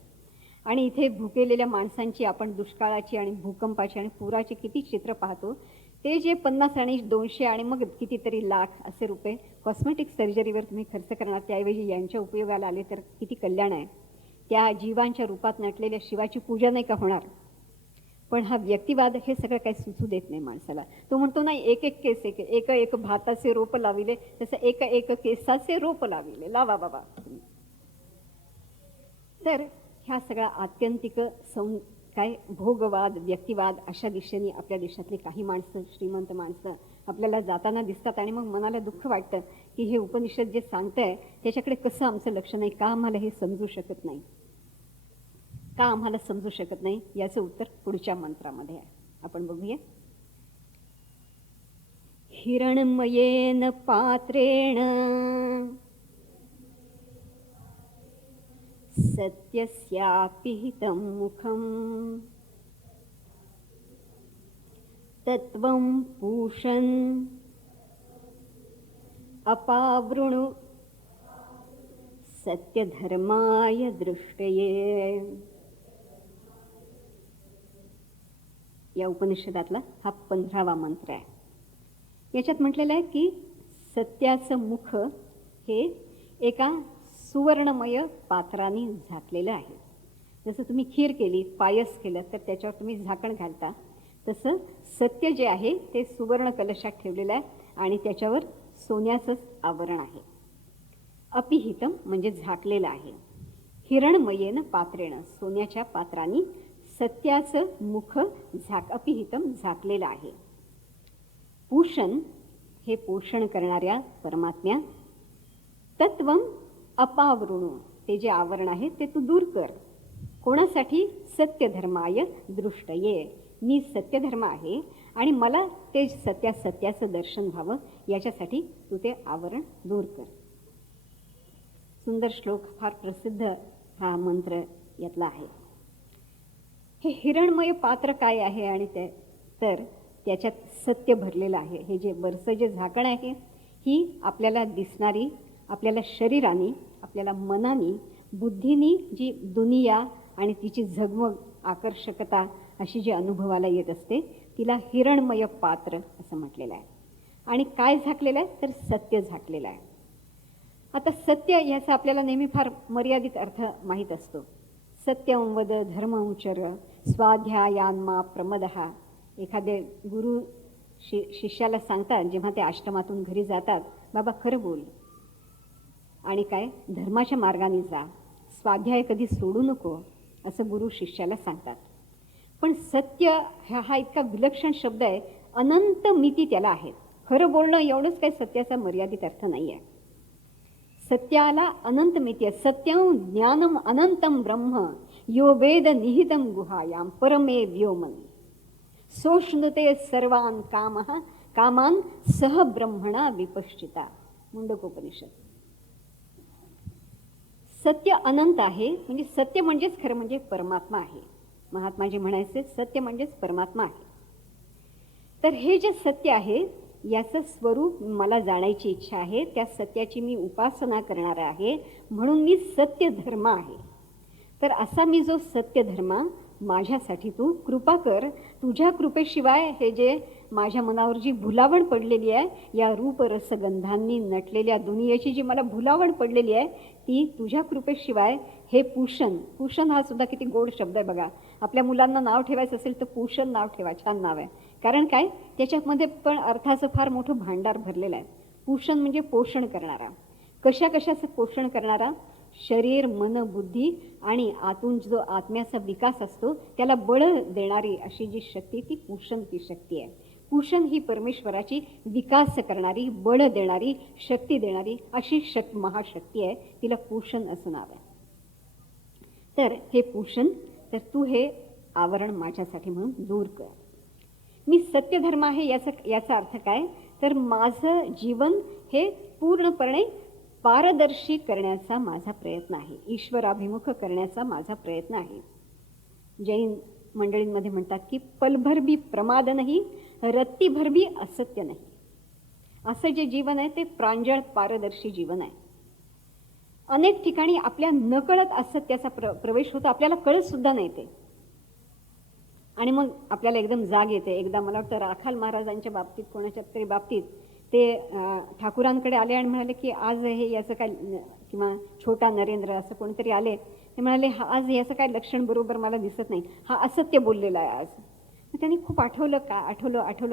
आणि इथे भुकेलेल्या माणसांची आपण दुष्काळाची आणि भूकंपाची आणि पुराची किती चित्र पाहतो. ते जे 50 आणि 200 आणि मग कितीतरी लाख असे रुपये कॉस्मेटिक सर्जरीवर तुम्ही खर्च करणार, त्याऐवजी यांच्या उपयोगाला आले तर किती कल्याण आहे. त्या जीवांच्या रूपात नटलेल्या शिवाची पूजा नाही का होणार? पण हा व्यक्तिवाद हे सगळं काही सुचू देत नाही माणसाला. तो म्हणतो नाही एक एक केस एक एक भाताचे रोप लाविले तसं एक एक केसाचे रोप लाविले, लावा बाबा. तर ह्या सगळ्या आत्यंतिक काय भोगवाद व्यक्तिवाद अशा दिशेने आपल्या देशातली काही माणसं, श्रीमंत माणसं आपल्याला जाताना दिसतात आणि मग मनाला दुःख वाटतं की हे उपनिषद जे सांगतंय त्याच्याकडे कसं आमचं लक्ष नाही, का आम्हाला हे समजू शकत नाही, का आम्हाला समजू शकत नाही? याचं उत्तर पुढच्या मंत्रामध्ये आहे. आपण बघूया. हिरणमयेन पात्रेण सत्यस्यापिहितं मुखं तत्वं पूषन् अपावृणु सत्यधर्माय दृष्टये. या उपनिषदातला हा 15वा मंत्र आहे. याच्यात म्हटलेलं आहे की सत्याचं मुख हे एका सुवर्णमय पात्राने झाकलेलं आहे. जसं तुम्ही खीर केली, पायस केलं तर त्याच्यावर तुम्ही झाकण घालता, तसं सत्य जे आहे ते सुवर्ण कलशात ठेवलेलं आहे आणि त्याच्यावर सोन्याचंच आवरण आहे. अपिहितम म्हणजे झाकलेलं आहे. हिरणमयेन पात्रेण सोन्याच्या पात्राने सत्याचं मुख अपिहितम झाकलेलं आहे. पूषण हे पोषण करणाऱ्या परमात्म्या. तत्वम अपावृणु ते जे आवरण आहे ते तू दूर कर. कोणासाठी? सत्यधर्माय दृष्टये. मी सत्यधर्म आहे आणि मला ते सत्याचं दर्शन व्हावं याच्यासाठी तू ते आवरण दूर कर. सुंदर श्लोक, फार प्रसिद्ध हा मंत्र यातला आहे. हे हिरणमय पात्र काय आहे आणि तर त्याच्यात सत्य भरलेलं आहे. हे जे वरचं जे झाकण आहे ही आपल्याला दिसणारी, आपल्याला शरीराने, आपल्याला मनाने, बुद्धीनी जी दुनिया आणि तिची झगमग, आकर्षकता अशी जी अनुभवाला येत असते तिला हिरणमय पात्र असं म्हटलेलं आहे. आणि काय झाकलेलं आहे? तर सत्य झाकलेलं आहे. आता सत्य याचा आपल्याला नेहमी फार मर्यादित अर्थ माहीत असतो. सत्यं वद धर्मं चर स्वाध्यायान्मा प्रमदः. एखादे गुरु शिष्याला सांगतात जेव्हा ते आश्रमातून घरी जातात, बाबा खरं बोल आणि काय धर्माच्या मार्गाने जा, स्वाध्याय कधी सोडू नको, असं गुरु शिष्याला सांगतात. पण सत्य हा इतका विलक्षण शब्द आहे, अनंत मिती त्याला आहेत. खरं बोलणं एवढंच काही सत्याचा मर्यादित अर्थ नाही आहे. सत्याला अनंत मिती आहे. सत्यं ज्ञानम अनंतम ब्रह्म यो वेद निहितम गुहायाम परमे व्योमन सोष्णुते सर्वान कामान सह ब्रह्मणा विपश्चिता. मुंडकोपनिषद. सत्य अनंत आहे, म्हणजे सत्य म्हणजेच खरं म्हणजे परमात्मा आहे. महात्माजी म्हणायचे सत्य म्हणजेच परमात्मा आहे. तर हे जे सत्य आहे याचं स्वरूप मला जाणायची इच्छा आहे, त्या सत्याची मी उपासना करणार आहे, म्हणून मी सत्य धर्म आहे. तर असा मी जो सत्य धर्म माझ्यासाठी तू कृपा कर. तुझ्या कृपेशिवाय हे जे माझ्या मनावर जी भुलावण पडलेली आहे, या रूप रसगंधांनी नटलेल्या दुनियेची जी मला भुलावण पडलेली आहे, ती तुझ्या कृपेशिवाय हे पूषण. पूषण हा सुद्धा किती गोड शब्द आहे बघा. आपल्या मुलांना नाव ठेवायचं असेल तर पूषण नाव ठेवा, छान नाव आहे. कारण काय त्याच्यामध्ये पण अर्थाचं फार मोठं भांडार भरलेलं आहे. पूषण म्हणजे पोषण करणारा. कशाचं पोषण करणारा? शरीर, मन, बुद्धी आणि आतून जो आत्म्याचा विकास असतो त्याला बळ देणारी अशी जी शक्ती, ती पूषण ती शक्ती आहे. पूषण ही परमेश्वराची विकास करणारी, बळ देणारी, शक्ती देणारी अशी महाशक्ती आहे. तिला पूषण असं नाव आहे. तर हे पूषण, तर तू हे आवरण माझ्यासाठी म्हणून दूर कर. मी सत्यधर्म आहे याचा अर्थ काय? तर माझं जीवन हे पूर्णपणे पारदर्शी करण्याचा माझा प्रयत्न आहे, ईश्वराभिमुख करण्याचा माझा प्रयत्न आहे. जैन मंडळींमध्ये म्हणतात की पलभर भी प्रमाद नाही, रत्तीभर भी असत्य नाही. असं जे जीवन आहे ते प्रांजळ पारदर्शी जीवन आहे. अनेक ठिकाणी आपल्या नकळत असत्याचा प्रवेश होतो, आपल्याला कळत सुद्धा नाही ते, आणि मग आपल्याला एकदम जाग येते. एकदा मला वाटतं राखाल महाराजांच्या बाबतीत, कोणाच्या तरी बाबतीत ते ठाकूरांकडे आले आणि म्हणाले की आज हे याचं काय, किंवा छोटा नरेंद्र असं कोणीतरी आले, ते म्हणाले आज याचं काय लक्षण बरोबर मला दिसत नाही, हा असत्य बोललेला आहे आज. मग त्यांनी खूप आठवलं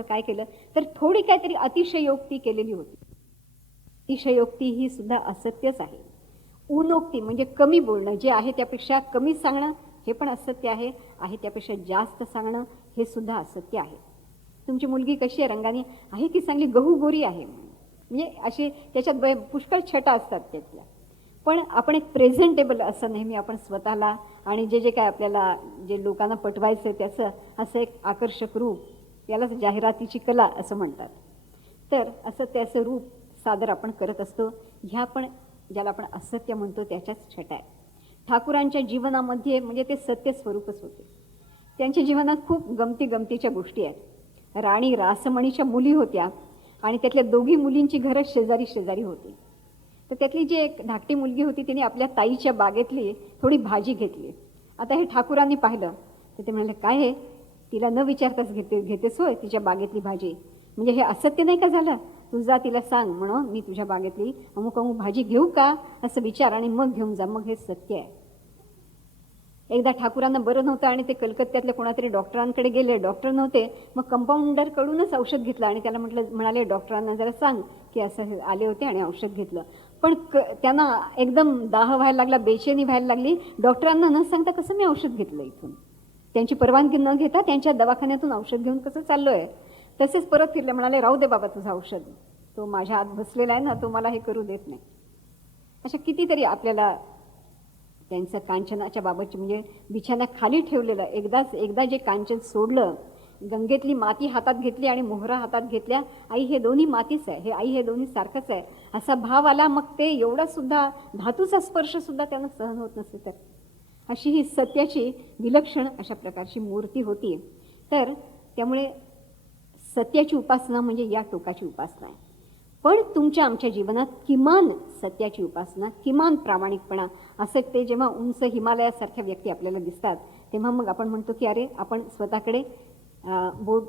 काय केलं, तर थोडी काहीतरी अतिशयोक्ती केलेली होती. अतिशयोक्ती ही सुद्धा असत्यच आहे. उनोक्ती म्हणजे कमी बोलणं, जे आहे त्यापेक्षा कमी सांगणं, हे पण असत्य आहे. त्यापेक्षा जास्त सांगणं हे सुद्धा असत्य आहे. तुमची मुलगी कशी आहे रंगाने आहे की चांगली गहू गोरी आहे, म्हणजे असे त्याच्यात पुष्कळ छटा असतात त्यातल्या. पण आपण एक प्रेझेंटेबल असं नेहमी आपण स्वतःला आणि जे काय आपल्याला जे लोकांना पटवायचं त्याचं असं एक आकर्षक रूप, यालाच जाहिरातीची कला असं म्हणतात. तर असं त्याचं रूप सादर आपण करत असतो. ह्या पण ज्याला आपण असत्य म्हणतो त्याच्याच छटा आहे. ठाकूरांच्या जीवनामध्ये म्हणजे ते सत्य स्वरूपच होते. त्यांच्या जीवनात खूप गमतीच्या गोष्टी आहेत. राणी रासमणीच्या मुली होत्या आणि त्यातल्या दोघी मुलींची घरं शेजारी होती. तर त्यातली जी एक धाकटी मुलगी होती तिने आपल्या ताईच्या बागेतली थोडी भाजी घेतली. आता हे ठाकूरांनी पाहिलं तर ते म्हणाले, काय हे तिला न विचारताच घेतेस होय तिच्या बागेतली भाजी, म्हणजे हे असत्य नाही का झालं? तू जा तिला सांग म्हणून मी तुझ्या बागेतली अमुक भाजी घेऊ का असं विचार आणि मग घेऊन जा, मग हे सत्य आहे. एकदा ठाकूरांना बरं नव्हतं आणि ते कलकत्त्यातल्या कोणातरी डॉक्टरांकडे गेले. डॉक्टर नव्हते, मग कंपाऊंडरकडूनच औषध घेतलं आणि त्याला म्हणाले डॉक्टरांना जरा सांग की असं आले होते आणि औषध घेतलं. पण त्यांना एकदम दाह व्हायला लागला, बेचैनी व्हायला लागली. डॉक्टरांना न सांगता कसं मी औषध घेतलं इथून, त्यांची परवानगी न घेता त्यांच्या दवाखान्यातून औषध घेऊन कसं चाललोय. तसेच परत फिरले, म्हणाले राहू दे बाबा तुझं औषध, तो माझ्या आत बसलेला आहे ना, तो मला हे करू देत नाही. अशा कितीतरी आपल्याला त्यांचं कांचनाच्या बाबतची, म्हणजे बिछाना खाली ठेवलेलं, एकदा जे कांचन सोडलं, गंगेतली माती हातात घेतली आणि मोहरा हातात घेतल्या, आई हे दोन्ही मातीच आहे, हे आई हे दोन्ही सारखंच आहे असा भाव आला. मग ते एवढा सुद्धा धातूचा स्पर्श सुद्धा त्यांना सहन होत नसे. तर अशी ही सत्याची विलक्षण अशा प्रकारची मूर्ती होती. तर त्यामुळे सत्याची उपासना म्हणजे या टोकाची उपासना आहे. पण तुमच्या आमच्या जीवनात किमान सत्याची उपासना, किमान प्रामाणिकपणा, असं ते जेव्हा उंच हिमालयासारख्या व्यक्ती आपल्याला दिसतात तेव्हा मग आपण म्हणतो की अरे आपण स्वतःकडे बोट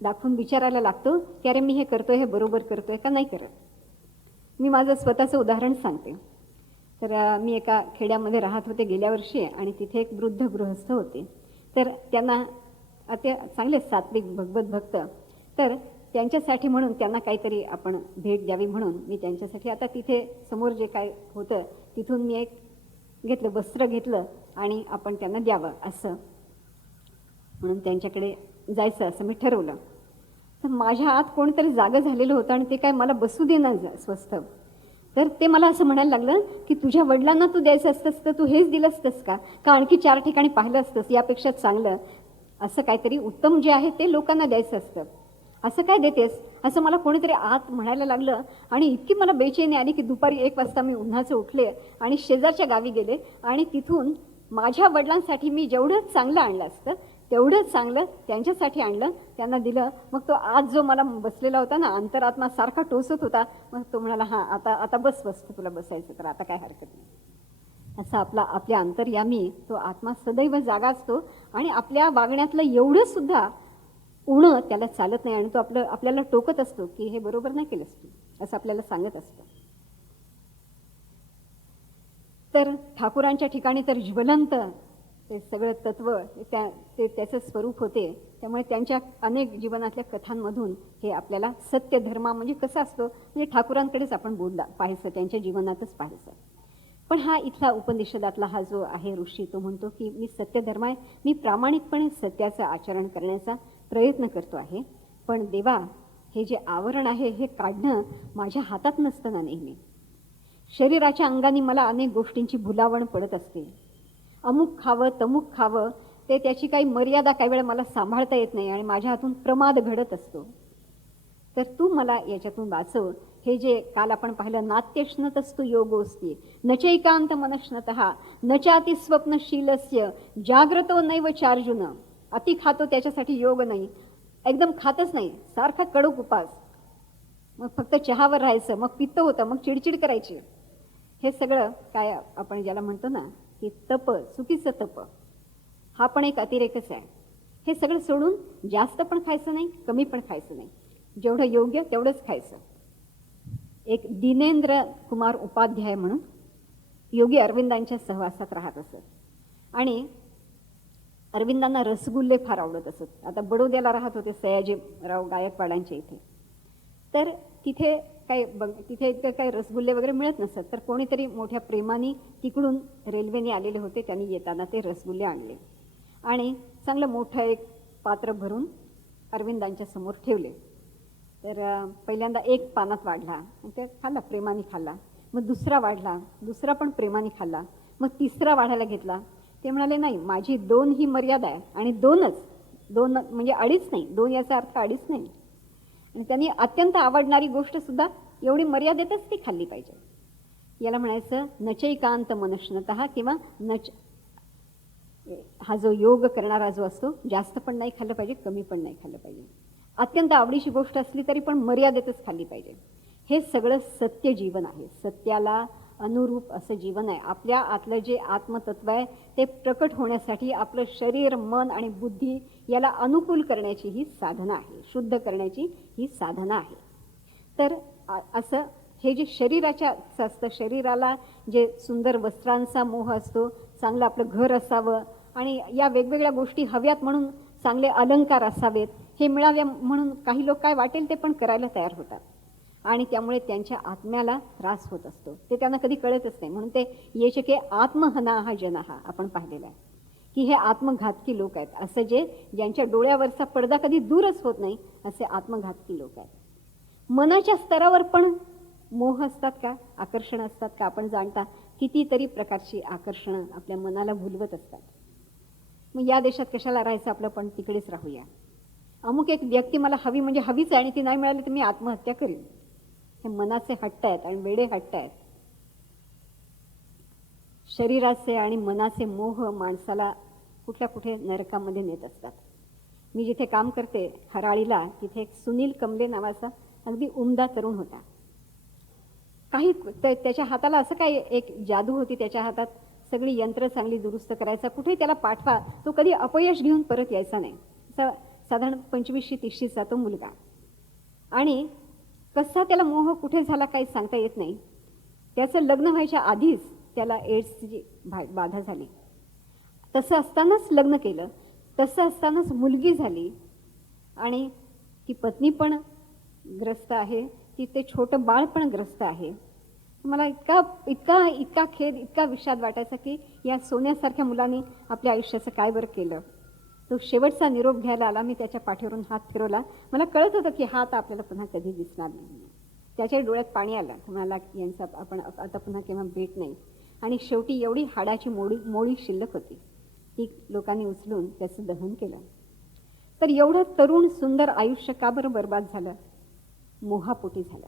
दाखवून विचारायला लागतो की अरे मी हे करतोय, हे बरोबर करतोय का नाही करत. मी माझं स्वतःचं उदाहरण सांगते. तर मी एका खेड्यामध्ये राहत होते गेल्या वर्षी आणि तिथे एक वृद्ध गृहस्थ होते. तर त्यांना ते चांगले सात्विक भगवत भक्त. तर त्यांच्यासाठी म्हणून त्यांना काहीतरी आपण भेट द्यावी म्हणून मी त्यांच्यासाठी आता तिथे समोर जे काय होतं तिथून मी एक घेतलं, वस्त्र घेतलं आणि आपण त्यांना द्यावं असं म्हणून त्यांच्याकडे जायचं असं मी ठरवलं. तर माझ्या आत कोणीतरी जागं झालेलं होतं आणि ते काय मला बसू देणार स्वस्थ. तर ते मला असं म्हणायला लागलं की तुझ्या वडिलांना तू द्यायचं असतंस तर तू हेच दिलं असतंस का आणखी 4 ठिकाणी पाहिलं असतंस, यापेक्षा चांगलं असं काहीतरी उत्तम जे आहे ते लोकांना द्यायचं असतं, असं काय देतेस असं मला कोणीतरी आत म्हणायला लागलं. आणि इतकी मला बेचैनी आली की दुपारी 1 वाजता मी उन्हाचे उठले आणि शेजारच्या गावी गेले आणि तिथून माझ्या वडिलांसाठी मी जेवढं चांगलं आणलं असतं तेवढंच चांगलं त्यांच्यासाठी आणलं, त्यांना दिलं. मग तो आज जो मला बसलेला होता ना, अंतरात्मा सारखा टोचत होता. मग तो म्हणाला, हां आता आता बस बस तुला बसायचं तर आता काय हरकत नाही. असा आपल्या अंतर्यामी तो आत्मा सदैव जागा असतो आणि आपल्या वागण्यातलं एवढं सुद्धा उणं त्याला चालत नाही आणि तो आपल्याला टोकत असतो की हे बरोबर नाही केलंस तू, असं आपल्याला सांगत असतो. तर ठाकूरांच्या ठिकाणी तर ज्वलंत ते सगळं तत्व ते त्याचं स्वरूप होते. त्यामुळे त्यांच्या अनेक जीवनातल्या कथांमधून हे आपल्याला सत्य धर्मा म्हणजे कसं असतो म्हणजे ठाकूरांकडेच आपण पाहायचं, त्यांच्या जीवनातच पाहायचं. पण हा इथला उपनिषदातला हा जो आहे ऋषी तो म्हणतो की मी सत्यधर्म आहे, मी प्रामाणिकपणे सत्याचं आचरण करण्याचा प्रयत्न करतो आहे. पण देवा हे जे आवरण आहे हे काढणं माझ्या हातात नसतं ना नेहमी. शरीराच्या अंगाने मला अनेक गोष्टींची भुलावण पडत असते. अमुक खावं तमुक खावं ते त्याची काही मर्यादा काही वेळा मला सांभाळता येत नाही आणि माझ्या हातून प्रमाद घडत असतो. तर तू मला याच्यातून वाचव. हे जे काल आपण पाहिलं नात्यश्नतस्तु योगोस्ती नचैकांत मनश्नतः नचाती स्वप्नशीलस्य जाग्रतो नैव चार्जुन. अति खातो त्याच्यासाठी योग नाही, एकदम खातच नाही, सारखा कडक उपास, मग फक्त चहावर राहायचं, मग पित्त होतं, मग चिडचिड करायची. हे सगळं काय आपण ज्याला म्हणतो ना की तप, चुकीचं तप, हा पण एक अतिरेकच आहे. हे सगळं सोडून जास्त पण खायचं नाही, कमी पण खायचं नाही, जेवढं योग्य तेवढंच खायचं. एक दिनेंद्र कुमार उपाध्याय म्हणून योगी अरविंदांच्या सहवासात राहत असत आणि अरविंदांना रसगुल्ले फार आवडत असत. आता बडोद्याला राहत होते सयाजीराव गायकवाडांच्या इथे. तर तिथे तिथे इतकं काही रसगुल्ले वगैरे मिळत नसत. तर कोणीतरी मोठ्या प्रेमाने तिकडून रेल्वेने आलेले होते, त्यांनी येताना ते रसगुल्ले आणले आणि चांगलं मोठं एक पात्र भरून अरविंदांच्या समोर ठेवले. तर पहिल्यांदा एक पानात वाढला, ते खाल्ला, प्रेमाने खाल्ला. मग दुसरा वाढला, दुसरा पण प्रेमाने खाल्ला. मग तिसरा वाढायला घेतला. ते म्हणाले नाही, माझी 2 ही मर्यादा आहे आणि 2च, 2 म्हणजे 2.5 नाही, 2 याचा अर्थ 2.5 नाही. आणि त्यांनी अत्यंत आवडणारी गोष्ट सुद्धा एवढी मर्यादेतच ती खाल्ली पाहिजे. याला म्हणायचं नचैकांत मनश्नतः किंवा हा जो योग करणारा जो असतो, जास्त पण नाही खाल्लं पाहिजे, कमी पण नाही खाल्लं पाहिजे. अत्यंत आवडीची गोष्ट असली तरी पण मर्यादेतच खाल्ली पाहिजे. हे सगळं सत्य जीवन आहे, सत्याला अनुरूप असं जीवन आहे. आपल्या आतलं जे आत्मतत्व आहे ते प्रकट होण्यासाठी आपलं शरीर, मन आणि बुद्धी याला अनुकूल करण्याची ही साधना आहे, शुद्ध करण्याची ही साधना आहे. तर असं हे जे शरीराच्या असतं, शरीराला जे सुंदर वस्त्रांचा मोह असतो, चांगलं आपलं घर असावं आणि या वेगवेगळ्या गोष्टी हव्यात म्हणून चांगले अलंकार असावेत, हे मिळावे म्हणून काही लोक काय वाटेल ते पण करायला तयार होतात आणि त्यामुळे त्यांच्या आत्म्याला त्रास होत असतो. ते त्यांना कधी कळतच नाही. म्हणून ते येचके आत्महनाहा जनाहा आपण पाहिलेलं आहे की हे आत्मघातकी लोक आहेत. असं जे ज्यांच्या डोळ्यावरचा पडदा कधी दूरच होत नाही असे आत्मघातकी लोक आहेत. मनाच्या स्तरावर पण मोह असतात का, आकर्षण असतात का? आपण जाणता कितीतरी प्रकारची आकर्षणं आपल्या मनाला भुलवत असतात. मग या देशात कशाला राहायचं आपलं, पण तिकडेच राहूया. अमुक एक व्यक्ती मला हवी म्हणजे हवीच आहे आणि ती नाही मिळाली तर मी आत्महत्या करीन. हे मनाचे हट्ट आहेत आणि वेडे हट्ट आहेत. शरीराचे आणि मनाचे मोह माणसाला कुठल्या कुठे नरकामध्ये नेत असतात. मी जिथे काम करते हराळीला, तिथे एक सुनील कमले नावाचा अगदी उमदा तरुण होता. काही त्याच्या हाताला असं काय एक जादू होती, त्याच्या हातात सगळी यंत्र चांगली दुरुस्त करायचा. कुठेही त्याला पाठवा, तो कधी अपयश घेऊन परत यायचा नाही. साधारण 25-30चा तो मुलगा. आणि कसा त्याला मोह कुठे झाला काही सांगता येत नाही. त्याचं लग्न व्हायच्या आधीच त्याला एड्सची बाधा झाली. तसं असतानाच लग्न केलं, तसं असतानाच मुलगी झाली आणि ती पत्नी पण ग्रस्त आहे, ती ते छोटं बाळ पण ग्रस्त आहे. मला इतका इतका इतका खेद, इतका विषाद वाटायचा की या सोन्यासारख्या मुलांनी आपल्या आयुष्याचं काय बरं केलं. तो शेवटचा निरोप घ्यायला आला. मी त्याच्या पाठीवरून हात फिरवला. मला कळत होतं की हा आता आपल्याला पुन्हा कधी दिसणार नाही. त्याच्या डोळ्यात पाणी आलं. म्हणाला यांचा आपण आता पुन्हा केव्हा भेट नाही. आणि शेवटी एवढी हाडाची मोळी शिल्लक होती, ती लोकांनी उचलून त्याचं दहन केलं. तर एवढं तरुण सुंदर आयुष्य का बरं बर्बाद झालं? मोहापोटी झालं.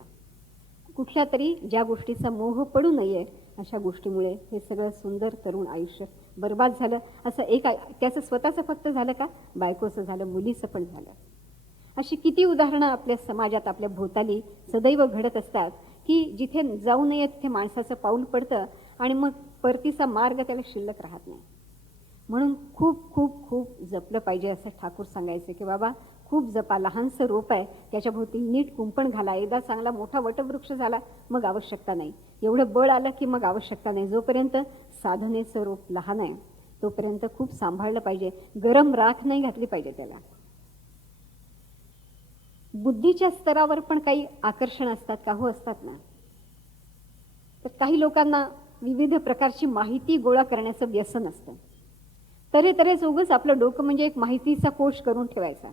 कुठल्या तरी ज्या गोष्टीचा मोह पडू नये अशा गोष्टीमुळे हे सगळं सुंदर तरुण आयुष्य बर्बाद झालं. असं एक त्याचं स्वतःचं फक्त झालं का? बायकोचं झालं, मुलीचं पण झालं. अशी किती उदाहरणं आपल्या समाजात, आपल्या भोवताली सदैव घडत असतात की जिथे जाऊ नये तिथे माणसाचं पाऊल पडतं आणि मग परतीचा मार्ग त्याला शिल्लक राहत नाही. म्हणून खूप खूप खूप जपलं पाहिजे असं ठाकूर सांगायचे की बाबा खूप जपा. लहानसं रोप आहे, त्याच्याभोवती नीट कुंपण घाला. एकदा चांगला मोठा वटवृक्ष झाला मग आवश्यकता नाही. एवढं बळ आलं की मग आवश्यकता नाही. जोपर्यंत साधनेचं रोप लहान आहे तोपर्यंत खूप सांभाळलं पाहिजे. गरम राख नाही घातली पाहिजे त्याला. बुद्धीच्या स्तरावर पण काही आकर्षण असतात का? हो, असतात ना. तर काही लोकांना विविध प्रकारची माहिती गोळा करण्याचं व्यसन असतं. तऱ्हेतऱ्हेच उगाच आपलं डोकं म्हणजे एक माहितीचा कोश करून ठेवायचा.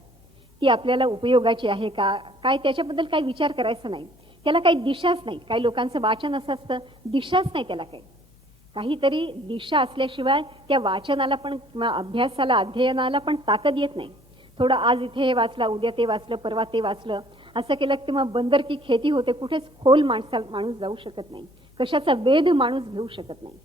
ती आपल्याला उपयोगाची आहे का काय त्याच्याबद्दल काही विचार करायचा नाही. त्याला काही दिशाच नाही. काही लोकांचं वाचन असं असतं, दिशाच नाही त्याला काही. काहीतरी दिशा असल्याशिवाय त्या वाचनाला पण किंवा अभ्यासाला, अध्ययनाला पण ताकद येत नाही. थोडं आज इथे हे वाचलं, उद्या ते वाचलं, परवा ते वाचलं, असं केलं की मग बंदर की खेती होते. कुठेच खोल माणूस जाऊ शकत नाही. कशाचा वेध माणूस घेऊ शकत नाही.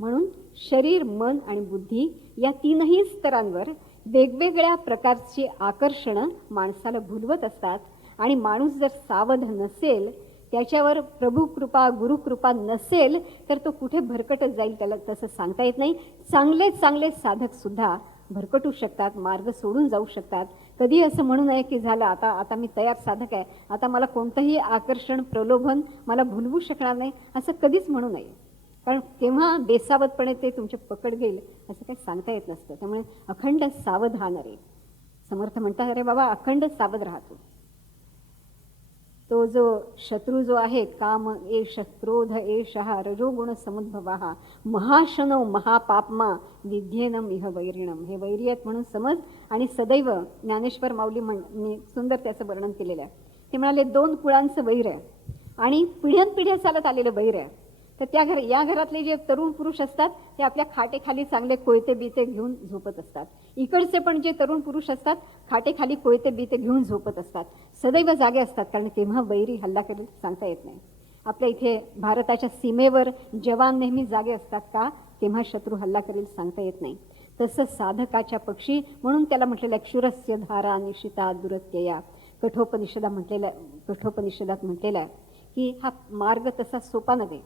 म्हणून शरीर, मन आणि बुद्धी या तीनही स्तरांवर वेगवेगळ्या प्रकारची आकर्षणं माणसाला भुलवत असतात. आणि माणूस जर सावध नसेल, त्याच्यावर प्रभुकृपा, गुरुकृपा नसेल तर तो कुठे भरकटत जाईल त्याला तसं सांगता येत नाही. चांगले चांगले साधकसुद्धा भरकटू शकतात, मार्ग सोडून जाऊ शकतात. कधी असं म्हणू नये की झालं आता मी तयार साधक आहे, आता मला कोणतंही आकर्षण, प्रलोभन मला भुलवू शकणार नाही, असं कधीच म्हणू नये. कारण केव्हा बेसावधपणे ते तुमच्या पकड घेईल असं काही सांगता येत नसतं. त्यामुळे अखंड सावधान रे. समर्थ म्हणतात, अरे बाबा अखंड सावध राहतो. तो जो शत्रू जो आहे, काम एष, क्रोध एषः, रजोगुण समुद्भवः, महाशनो महापापमा विद्येनम इह वैरिणम. हे वैरी आहेत म्हणून समज. आणि सदैव ज्ञानेश्वर माऊली मी सुंदर त्याचं वर्णन केलेलं आहे. ते म्हणाले 2 कुळांचं वैर आहे आणि पिढ्यानपिढ्या चालत आलेलं वैर आहे. तर या घरातले जे तरुण पुरुष असतात ते आपल्या खाटेखाली चांगले कोयते बिते घेऊन झोपत असतात. इकडचे पण जे तरुण पुरुष असतात खाटेखाली कोयते बिते घेऊन झोपत असतात. सदैव जागे असतात, कारण केव्हा वैरी हल्ला करेल सांगता येत नाही. आपल्या इथे भारताच्या सीमेवर जवान नेहमी जागे असतात का? केव्हा शत्रू हल्ला करेल सांगता येत नाही. तसं साधकाच्या पक्षी, म्हणून त्याला म्हटलेलं क्षुरस्य धारा निशिता दुरत्यया. कठोपनिषदात म्हटलेलं आहे की हा मार्ग तसा सोपा नव्हे.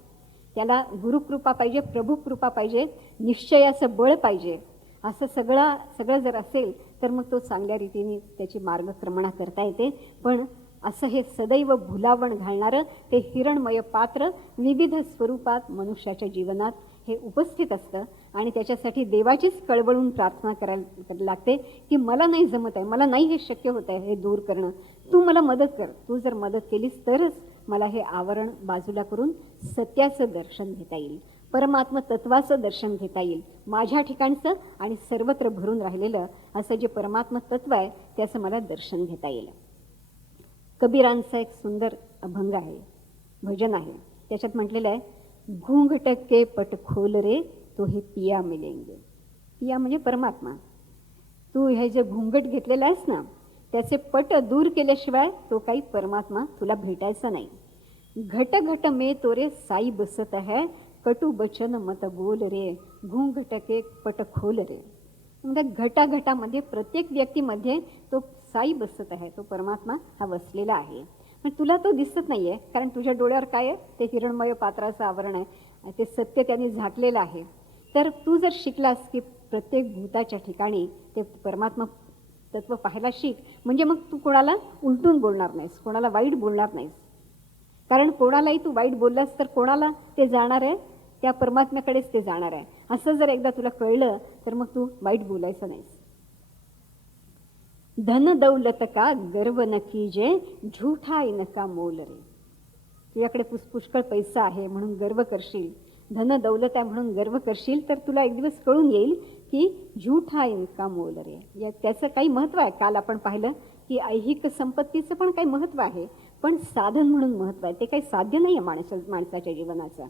त्याला गुरुकृपा पाहिजे, प्रभुकृपा पाहिजे, निश्चयाचं बळ पाहिजे. असं सगळं जर असेल तर मग तो चांगल्या रीतीने त्याची मार्गक्रमणा करता येते. पण असं हे सदैव भुलावण घालणारं ते हिरणमय पात्र विविध स्वरूपात मनुष्याच्या जीवनात हे उपस्थित असतं. आणि त्याच्यासाठी देवाचीच कळवळून प्रार्थना करायला लागते की मला नाही जमत आहे, मला नाही हे शक्य होत आहे हे दूर करणं, तू मला मदत कर. तू जर मदत केलीस तरच मला हे आवरण बाजूला करून सत्याचं दर्शन घेता येईल, परमात्म तत्वाचं दर्शन घेता येईल. माझ्या ठिकाणचं आणि सर्वत्र भरून राहिलेलं असं जे परमात्म तत्व आहे त्याचं मला दर्शन घेता येईल. कबीरांचा एक सुंदर अभंग आहे, भजन आहे. त्याच्यात म्हटलेलं आहे, घूंघट के पट खोल रे तो हे पिया मिलेंगे. पिया म्हणजे परमात्मा. तू हे जे घुंगट घेतलेलं आहेस ना त्याचे पट दूर केल्याशिवाय तो काही परमात्मा तुला भेटायचा नाही. घट घट में तोरे साई बसत है, कटू बचन मत बोल रे, घूंघट के पट खोल रे. म्हणजे घटाघटामध्ये प्रत्येक व्यक्तीमध्ये तो साई बसत आहे, तो परमात्मा हा वसलेला आहे. पण तुला तो दिसत नाहीये, कारण तुझ्या डोळ्यावर काय आहे? ते हिरणमय पात्राचं आवरण आहे, ते सत्य त्यांनी झाकलेलं आहे. तर तू जर शिकलास की प्रत्येक भूताच्या ठिकाणी ते परमात्मा तत्व पाहायला शिक, म्हणजे मग तू कोणाला उलटून बोलणार नाहीस, कोणाला वाईट बोलणार नाहीस. कारण कोणालाही तू वाईट बोललास तर कोणाला ते जाणार आहे? त्या परमात्म्याकडेच ते जाणार आहे. असं जर एकदा तुला कळलं तर मग तू वाईट बोलायचं नाहीस. धन दौलत का गर्व न कीजे, झूठा इनका मोल रे. तुझ्याकडे पुष्कळ पैसा आहे म्हणून गर्व करशील, धन दौलत आहे म्हणून गर्व करशील, तर तुला एक दिवस कळून येईल की झूठा इनका मोल रे. या त्याचं काही महत्त्व आहे. काल आपण पाहिलं की ऐहिक संपत्तीचं पण काही महत्त्व आहे, पण साधन म्हणून महत्त्व आहे. ते काही साध्य नाही आहे माणसाच्या जीवनाचं.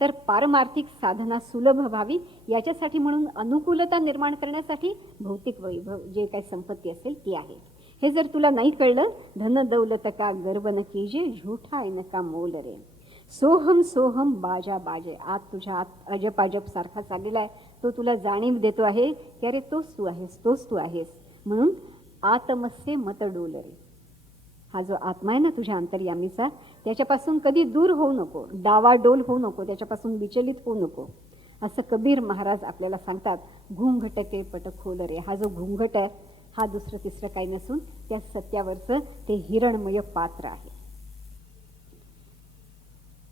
तर पारमार्थिक साधना सुलभ व्हावी याच्यासाठी म्हणून अनुकूलता निर्माण करण्यासाठी भौतिक वैभव जे काही संपत्ती असेल ती आहे. हे जर तुला नाही कळलं, धन दौलत का गर्व न कीजे, झूठा इनका मोल रे. सोहम सोहम बाजा बाजे. आत तुझ्या आत अजप सारखा चाललेला आहे, तो तुला जाणीव देतो आहे की अरे तोच तू आहेस, तोच तू आहेस. म्हणून आतमस्य मत डोल रे. हा जो आत्मा आहे ना तुझ्या अंतर्यामीचा, त्याच्यापासून कधी दूर होऊ नको, डावाडोल होऊ नको, त्याच्यापासून विचलित होऊ नको. असं कबीर महाराज आपल्याला सांगतात. घुंघट के पट खोल रे. हा जो घुंघट आहे हा दुसरं तिसरं काही नसून त्या सत्यावरचं ते हिरणमय पात्र आहे.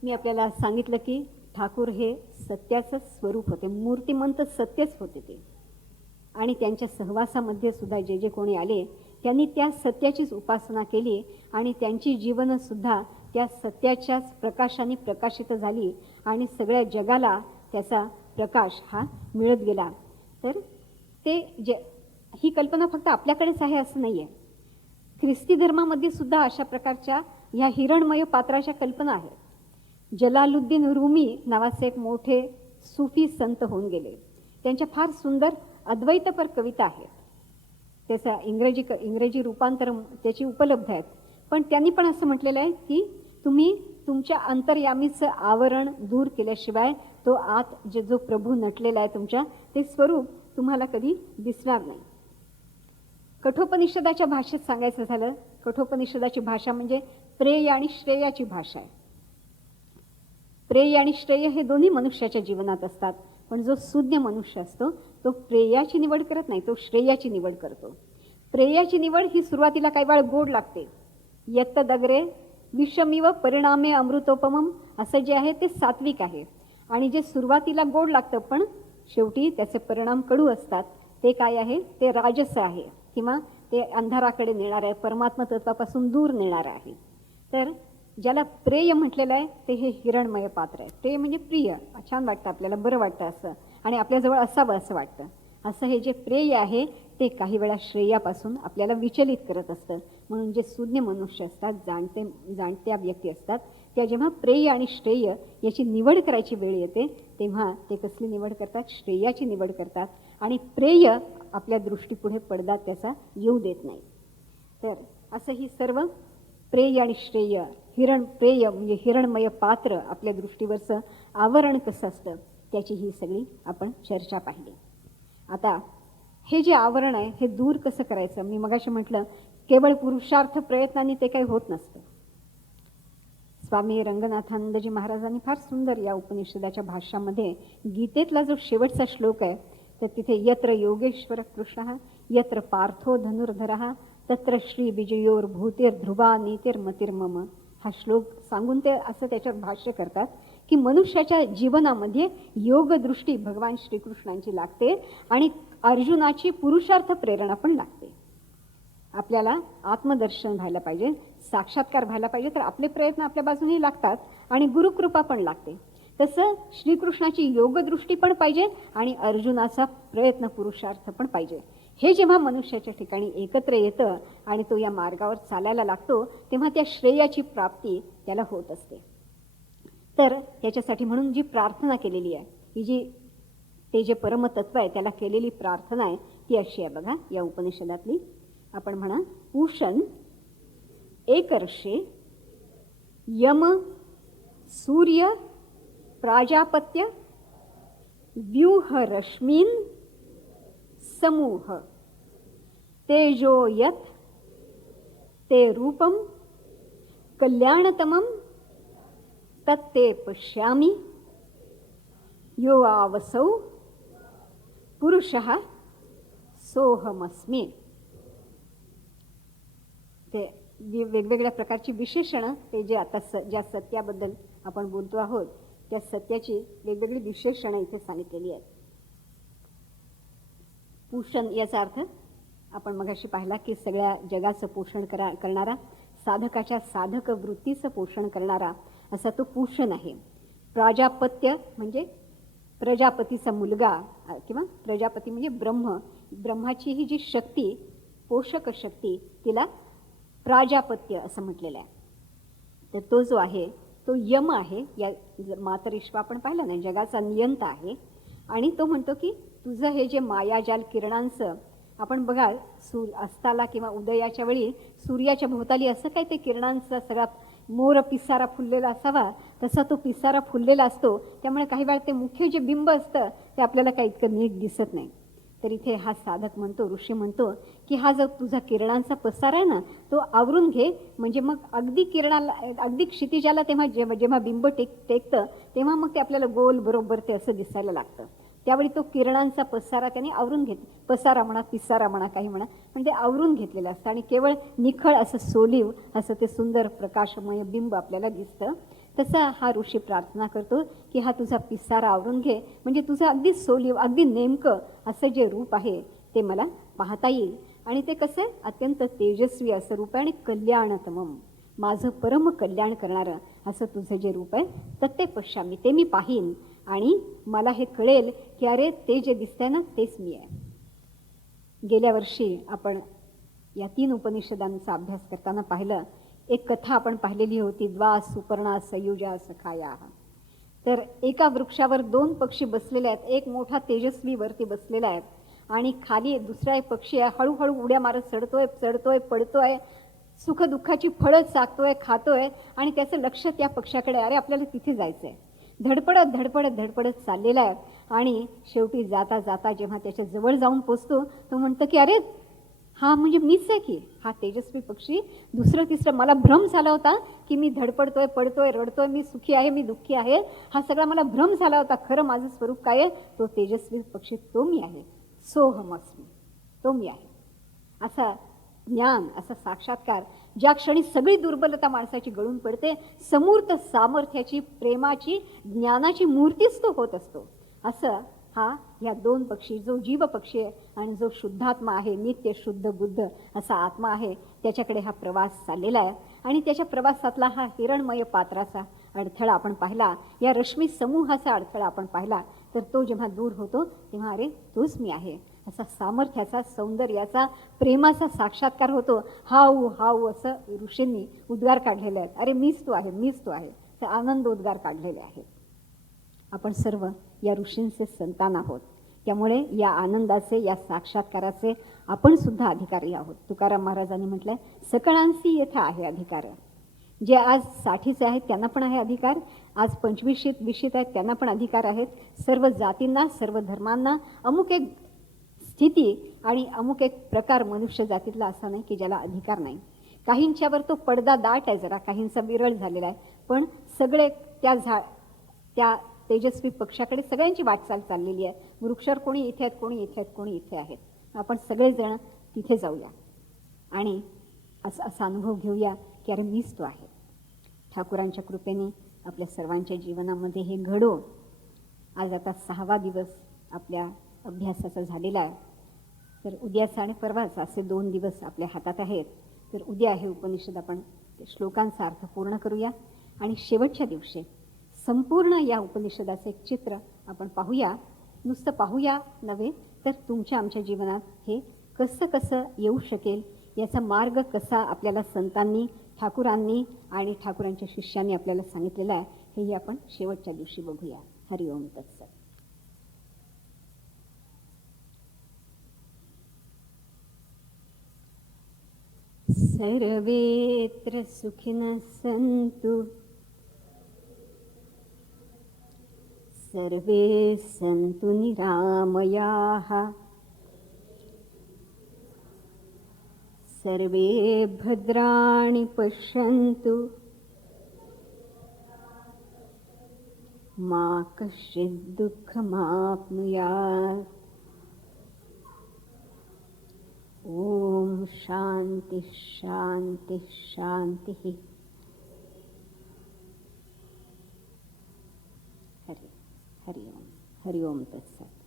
मी आपल्याला सांगितलं की ठाकूर हे सत्याचं स्वरूप होते, मूर्तिमंत सत्यच होते ते. आणि त्यांच्या सहवासामध्ये सुद्धा जे जे कोणी आले त्यांनी त्या सत्याचीच उपासना केली आणि त्यांची जीवनसुद्धा त्या सत्याच्याच प्रकाशाने प्रकाशित झाली आणि सगळ्या जगाला त्याचा प्रकाश हा मिळत गेला. तर ते ही कल्पना फक्त आपल्याकडेच आहे असं नाही आहे. ख्रिस्ती धर्मामध्ये सुद्धा अशा प्रकारच्या ह्या हिरणमय पात्राच्या कल्पना आहेत. जलालुद्दीन रुमी नावाचे एक मोठे सुफी संत होऊन गेले. त्यांच्या फार सुंदर अद्वैतपर कविता आहेत. त्याचा इंग्रजी रूपांतर त्याची उपलब्ध आहेत. पण त्यांनी पण असं म्हटलेलं आहे की तुम्ही तुमच्या अंतर्यामीचं आवरण दूर केल्याशिवाय तो आत जो प्रभू नटलेला आहे तुमच्या, ते स्वरूप तुम्हाला कधी दिसणार नाही. कठोपनिषदाच्या भाषेत सांगायचं झालं, कठोपनिषदाची भाषा म्हणजे प्रेय आणि श्रेयाची भाषा आहे. प्रेय आणि श्रेय हे दोन्ही मनुष्याच्या जीवनात असतात, पण जो सुज्ञ मनुष्य असतो तो प्रेयाची निवड करत नाही, तो श्रेयाची निवड करतो. प्रेयाची निवड ही सुरुवातीला काही वेळ गोड लागते. यत्त दगरे विषमिव परिणामे अमृतोपमम असं जे आहे ते सात्विक आहे. आणि जे सुरुवातीला गोड लागतं पण शेवटी त्याचे परिणाम कडू असतात, ते काय आहे, ते राजस आहे किंवा ते अंधाराकडे नेणार आहे, परमात्मा तत्वापासून दूर नेणार आहे. तर ज्याला प्रेय म्हटलेलं आहे ते हे हिरणमय पात्र आहे. प्रेय म्हणजे प्रिय, छान वाटतं आपल्याला, बरं वाटतं असं, आणि आपल्याजवळ असावं असं वाटतं. असं हे जे प्रेय आहे ते काही वेळा श्रेयापासून आपल्याला विचलित करत असतं. म्हणून जे सुज्ञ मनुष्य असतात, जाणत्या व्यक्ती असतात, त्या जेव्हा प्रेय आणि श्रेय याची निवड करायची वेळ येते तेव्हा ते कसली निवड करतात, श्रेयाची निवड करतात. आणि प्रेय आपल्या दृष्टीपुढे पडदा त्याचा येऊ देत नाही. तर असं ही सर्व प्रेय आणि श्रेय, प्रेय म्हणजे हिरणमय पात्र, आपल्या दृष्टीवरचं आवरण कसं असतं त्याची ही सगळी आपण चर्चा पाहिली. आता हे जे आवरण आहे हे दूर कसं करायचं, मी मगाशी म्हटलं केवळ पुरुषार्थ प्रयत्नांनी ते काही होत नसतं. स्वामी रंगनाथानंदजी महाराजांनी फार सुंदर या उपनिषदाच्या भाष्यामध्ये गीतेतला जो शेवटचा श्लोक आहे तर तिथे यत्र योगेश्वर कृष्ण यत्र पार्थो धनुर्धरः तत्र श्री विजयोर भूतिर्ध्रुवा नीतिर्मतिर्मम हा श्लोक सांगून ते असं त्याच्यात भाष्य करतात की मनुष्याच्या जीवनामध्ये योगदृष्टी भगवान श्रीकृष्णांची लागते आणि अर्जुनाची पुरुषार्थ प्रेरणा पण लागते. आपल्याला आत्मदर्शन व्हायला पाहिजे, साक्षात्कार व्हायला पाहिजे, तर आपले प्रयत्न आपल्या बाजूने लागतात आणि गुरुकृपा पण लागते. तसं श्रीकृष्णाची योगदृष्टी पण पाहिजे आणि अर्जुनाचा प्रयत्न पुरुषार्थ पण पाहिजे. हे जेव्हा मनुष्याच्या ठिकाणी एकत्र येतं आणि तो या मार्गावर चालायला लागतो तेव्हा त्या श्रेयाची प्राप्ती त्याला होत असते. तर त्याच्यासाठी म्हणून जी प्रार्थना केलेली आहे, ही जी ते जे परमतत्व आहे त्याला केलेली प्रार्थना आहे ती अशी आहे बघा या उपनिषदातली. आपण म्हणा, पूषण एकर्षे यम सूर्य प्राजापत्य व्यूह रश्मीन समूह तेजो यत ते रूपम कल्याणतमम तत्ते पश्यामि यो आवसौ पुरुषः सोहमस्मि. ते वेगवेगळ्या प्रकारची विशेषणं ते जे आता ज्या सत्याबद्दल आपण बोलतो आहोत त्या सत्याची वेगवेगळी विशेषणं इथे सांगितलेली आहेत. पोषण याचा अर्थ आपण मगाशी पाहिला की सगळ्या जगाचं पोषण करणारा, साधकाच्या साधक वृत्तीचं पोषण करणारा असा तो पोषण आहे. प्राजापत्य म्हणजे प्रजापतीचा मुलगा किंवा प्रजापती म्हणजे ब्रह्माची ही जी शक्ती, पोषक शक्ती, तिला प्राजापत्य असं म्हटलेलं आहे. तर तो जो आहे तो यम आहे. या मातरिश्व आपण पाहिलं ना, जगाचा नियंता आहे. आणि तो म्हणतो की तुझं हे जे मायाजाल किरणांचं, आपण बघा अस्ताला किंवा उदयाच्या वेळी सूर्याच्या भोवताली असं काय ते किरणांचा सगळा मोर पिसारा फुललेला असावा, तसा तो पिसारा फुललेला असतो. त्यामुळे काही वेळा ते मुख्य जे बिंब असतं ते आपल्याला काही इतकं नीट दिसत नाही. तर इथे हा साधक म्हणतो, ऋषी म्हणतो की हा जो तुझा किरणांचा पसारा आहे ना, तो आवरून घे. म्हणजे मग अगदी किरणाला, अगदी क्षितिजाला तेव्हा जेव्हा बिंब टेकतं तेव्हा मग ते आपल्याला गोल बरोबर ते असं दिसायला लागतं. त्यावेळी तो किरणांचा पसारा त्याने आवरून पसारा म्हणा, पिसारा म्हणा, काही म्हणा, पण ते आवरून घेतलेलं असतं आणि केवळ निखळ असं सोलीव असं ते सुंदर प्रकाशमय बिंब आपल्याला दिसतं. तसा हा ऋषी प्रार्थना करतो की हा तुझा पिसारा आवरून घे, म्हणजे तुझं अगदी सोलीव, अगदी नेमकं असं जे रूप आहे ते मला पाहता येईल. आणि ते कसं आहे, अत्यंत तेजस्वी असं रूप आहे आणि कल्याणतमम, माझं परम कल्याण करणारं असं तुझं जे रूप आहे, तर ते पश्यामी, ते मी पाहीन आणि मला हे कळेल की अरे ते जे दिसतंय ना तेच मी आहे. गेल्या वर्षी आपण या 3 उपनिषदांचा अभ्यास करताना पाहिलं, एक कथा आपण पाहिलेली होती, द्वा सुपर्णा सयुजा सखाया. तर एका वृक्षावर 2 पक्षी बसलेले आहेत. एक मोठा तेजस्वी वरती बसलेला आहे आणि खाली दुसरा एक पक्षी आहे, हळूहळू उड्या मारत चढतोय पडतोय, सुखदुःखाची फळं चाकतोय, खातोय आणि त्याचं लक्ष त्या पक्षाकडे, अरे आपल्याला तिथे जायचंय. धडपडत चाललेला आहे आणि शेवटी जाता जाता जेव्हा त्याच्या जवळ जाऊन पोचतो, तो म्हणतो की अरे हा म्हणजे मीच आहे की, हा तेजस्वी पक्षी. दुसरं तिसरं मला भ्रम झाला होता की मी धडपडतोय, पडतोय, रडतोय, मी सुखी आहे, मी दुःखी आहे, हा सगळा मला भ्रम झाला होता. खरं माझं स्वरूप काय आहे, तो तेजस्वी पक्षी तो मी आहे. सोहमस्मी, तो मी आहे. असा ज्ञान, असा साक्षात्कार, ज्या क्षणी सगळी दुर्बलता माणसाची गळून पडते, समूर्त सामर्थ्याची, प्रेमाची, ज्ञानाची मूर्तीच तो होत असतो. असं हा या 2 पक्षी, जो जीव पक्षी आहे आणि जो शुद्धात्मा आहे, नित्य शुद्ध बुद्ध असा आत्मा आहे, त्याच्याकडे हा प्रवास चाललेला आहे. आणि त्याच्या प्रवासातला हा हिरणमय पात्राचा अडथळा आपण पाहिला, या रश्मी समूहाचा अडथळा आपण पाहिला. तर तो जेव्हा दूर होतो तेव्हा अरे तोच मी आहे असा सामर्थ्याचा, सौंदर्याचा, प्रेमाचा साक्षात्कार होतो. हाऊ हाऊ असं ऋषींनी उद्गार काढलेले आहेत. अरे मीच तो आहे, मीच तो आहे, तर आनंद उद्गार काढलेले आहेत. आपण सर्व या ऋषींचे संतान आहोत. त्यामुळे या आनंदाचे, या साक्षात्काराचे आपण सुद्धा अधिकारी आहोत. तुकाराम महाराजांनी म्हटलंय, सकळांसी येथा आहे अधिकार. जे आज 60चे आहेत त्यांना पण आहे अधिकार, आज 25-20 आहेत त्यांना पण अधिकार आहेत. सर्व जातींना, सर्व धर्मांना अमुक एक स्थिती आणि अमुक एक प्रकार मनुष्य जातीतला असा नाही की ज्याला अधिकार नाही. काहींच्यावर तो पडदा दाट आहे, जरा काहींचा विरळ झालेला आहे, पण सगळे त्या तेजस्वी पक्षाकडे सगळ्यांची वाटचाल चाललेली आहे. वृक्षावर कोणी इथे आहेत, कोणी इथे आहेत, कोणी इथे आहेत. आपण सगळेजण तिथे जाऊया आणि असा अनुभव घेऊया की अरे मीच तो आहे. ठाकूरांच्या कृपेने आपल्या सर्वांच्या जीवनामध्ये हे घडो. आज आता 6वा दिवस आपल्या अभ्यासाचा झालेला आहे. तर उद्याचा आणि परवाचा असे 2 दिवस आपल्या हातात आहेत. तर उद्या हे उपनिषद आपण श्लोकांचा अर्थ पूर्ण करूया आणि शेवटच्या दिवशी संपूर्ण या उपनिषदाचे एक चित्र आपण पाहूया. नुसतं पाहूया नव्हे, तर तुमच्या आमच्या जीवनात हे कसं कसं येऊ शकेल, याचा मार्ग कसा आपल्याला संतांनी, ठाकूरांनी आणि ठाकूरांच्या शिष्यांनी आपल्याला सांगितलेला आहे, हेही आपण शेवटच्या दिवशी बघूया. हरिओम तत्सत. सर्वेत्र सुखिनः सन्तु, सर्वे सन्तु निरामयाः, सर्वे भद्राणि पश्यन्तु, मा कश्चित् दुःखमाप्नुयात्. ओम शांति शांति शांति. हरि हरिओम हरिओम तत्सत.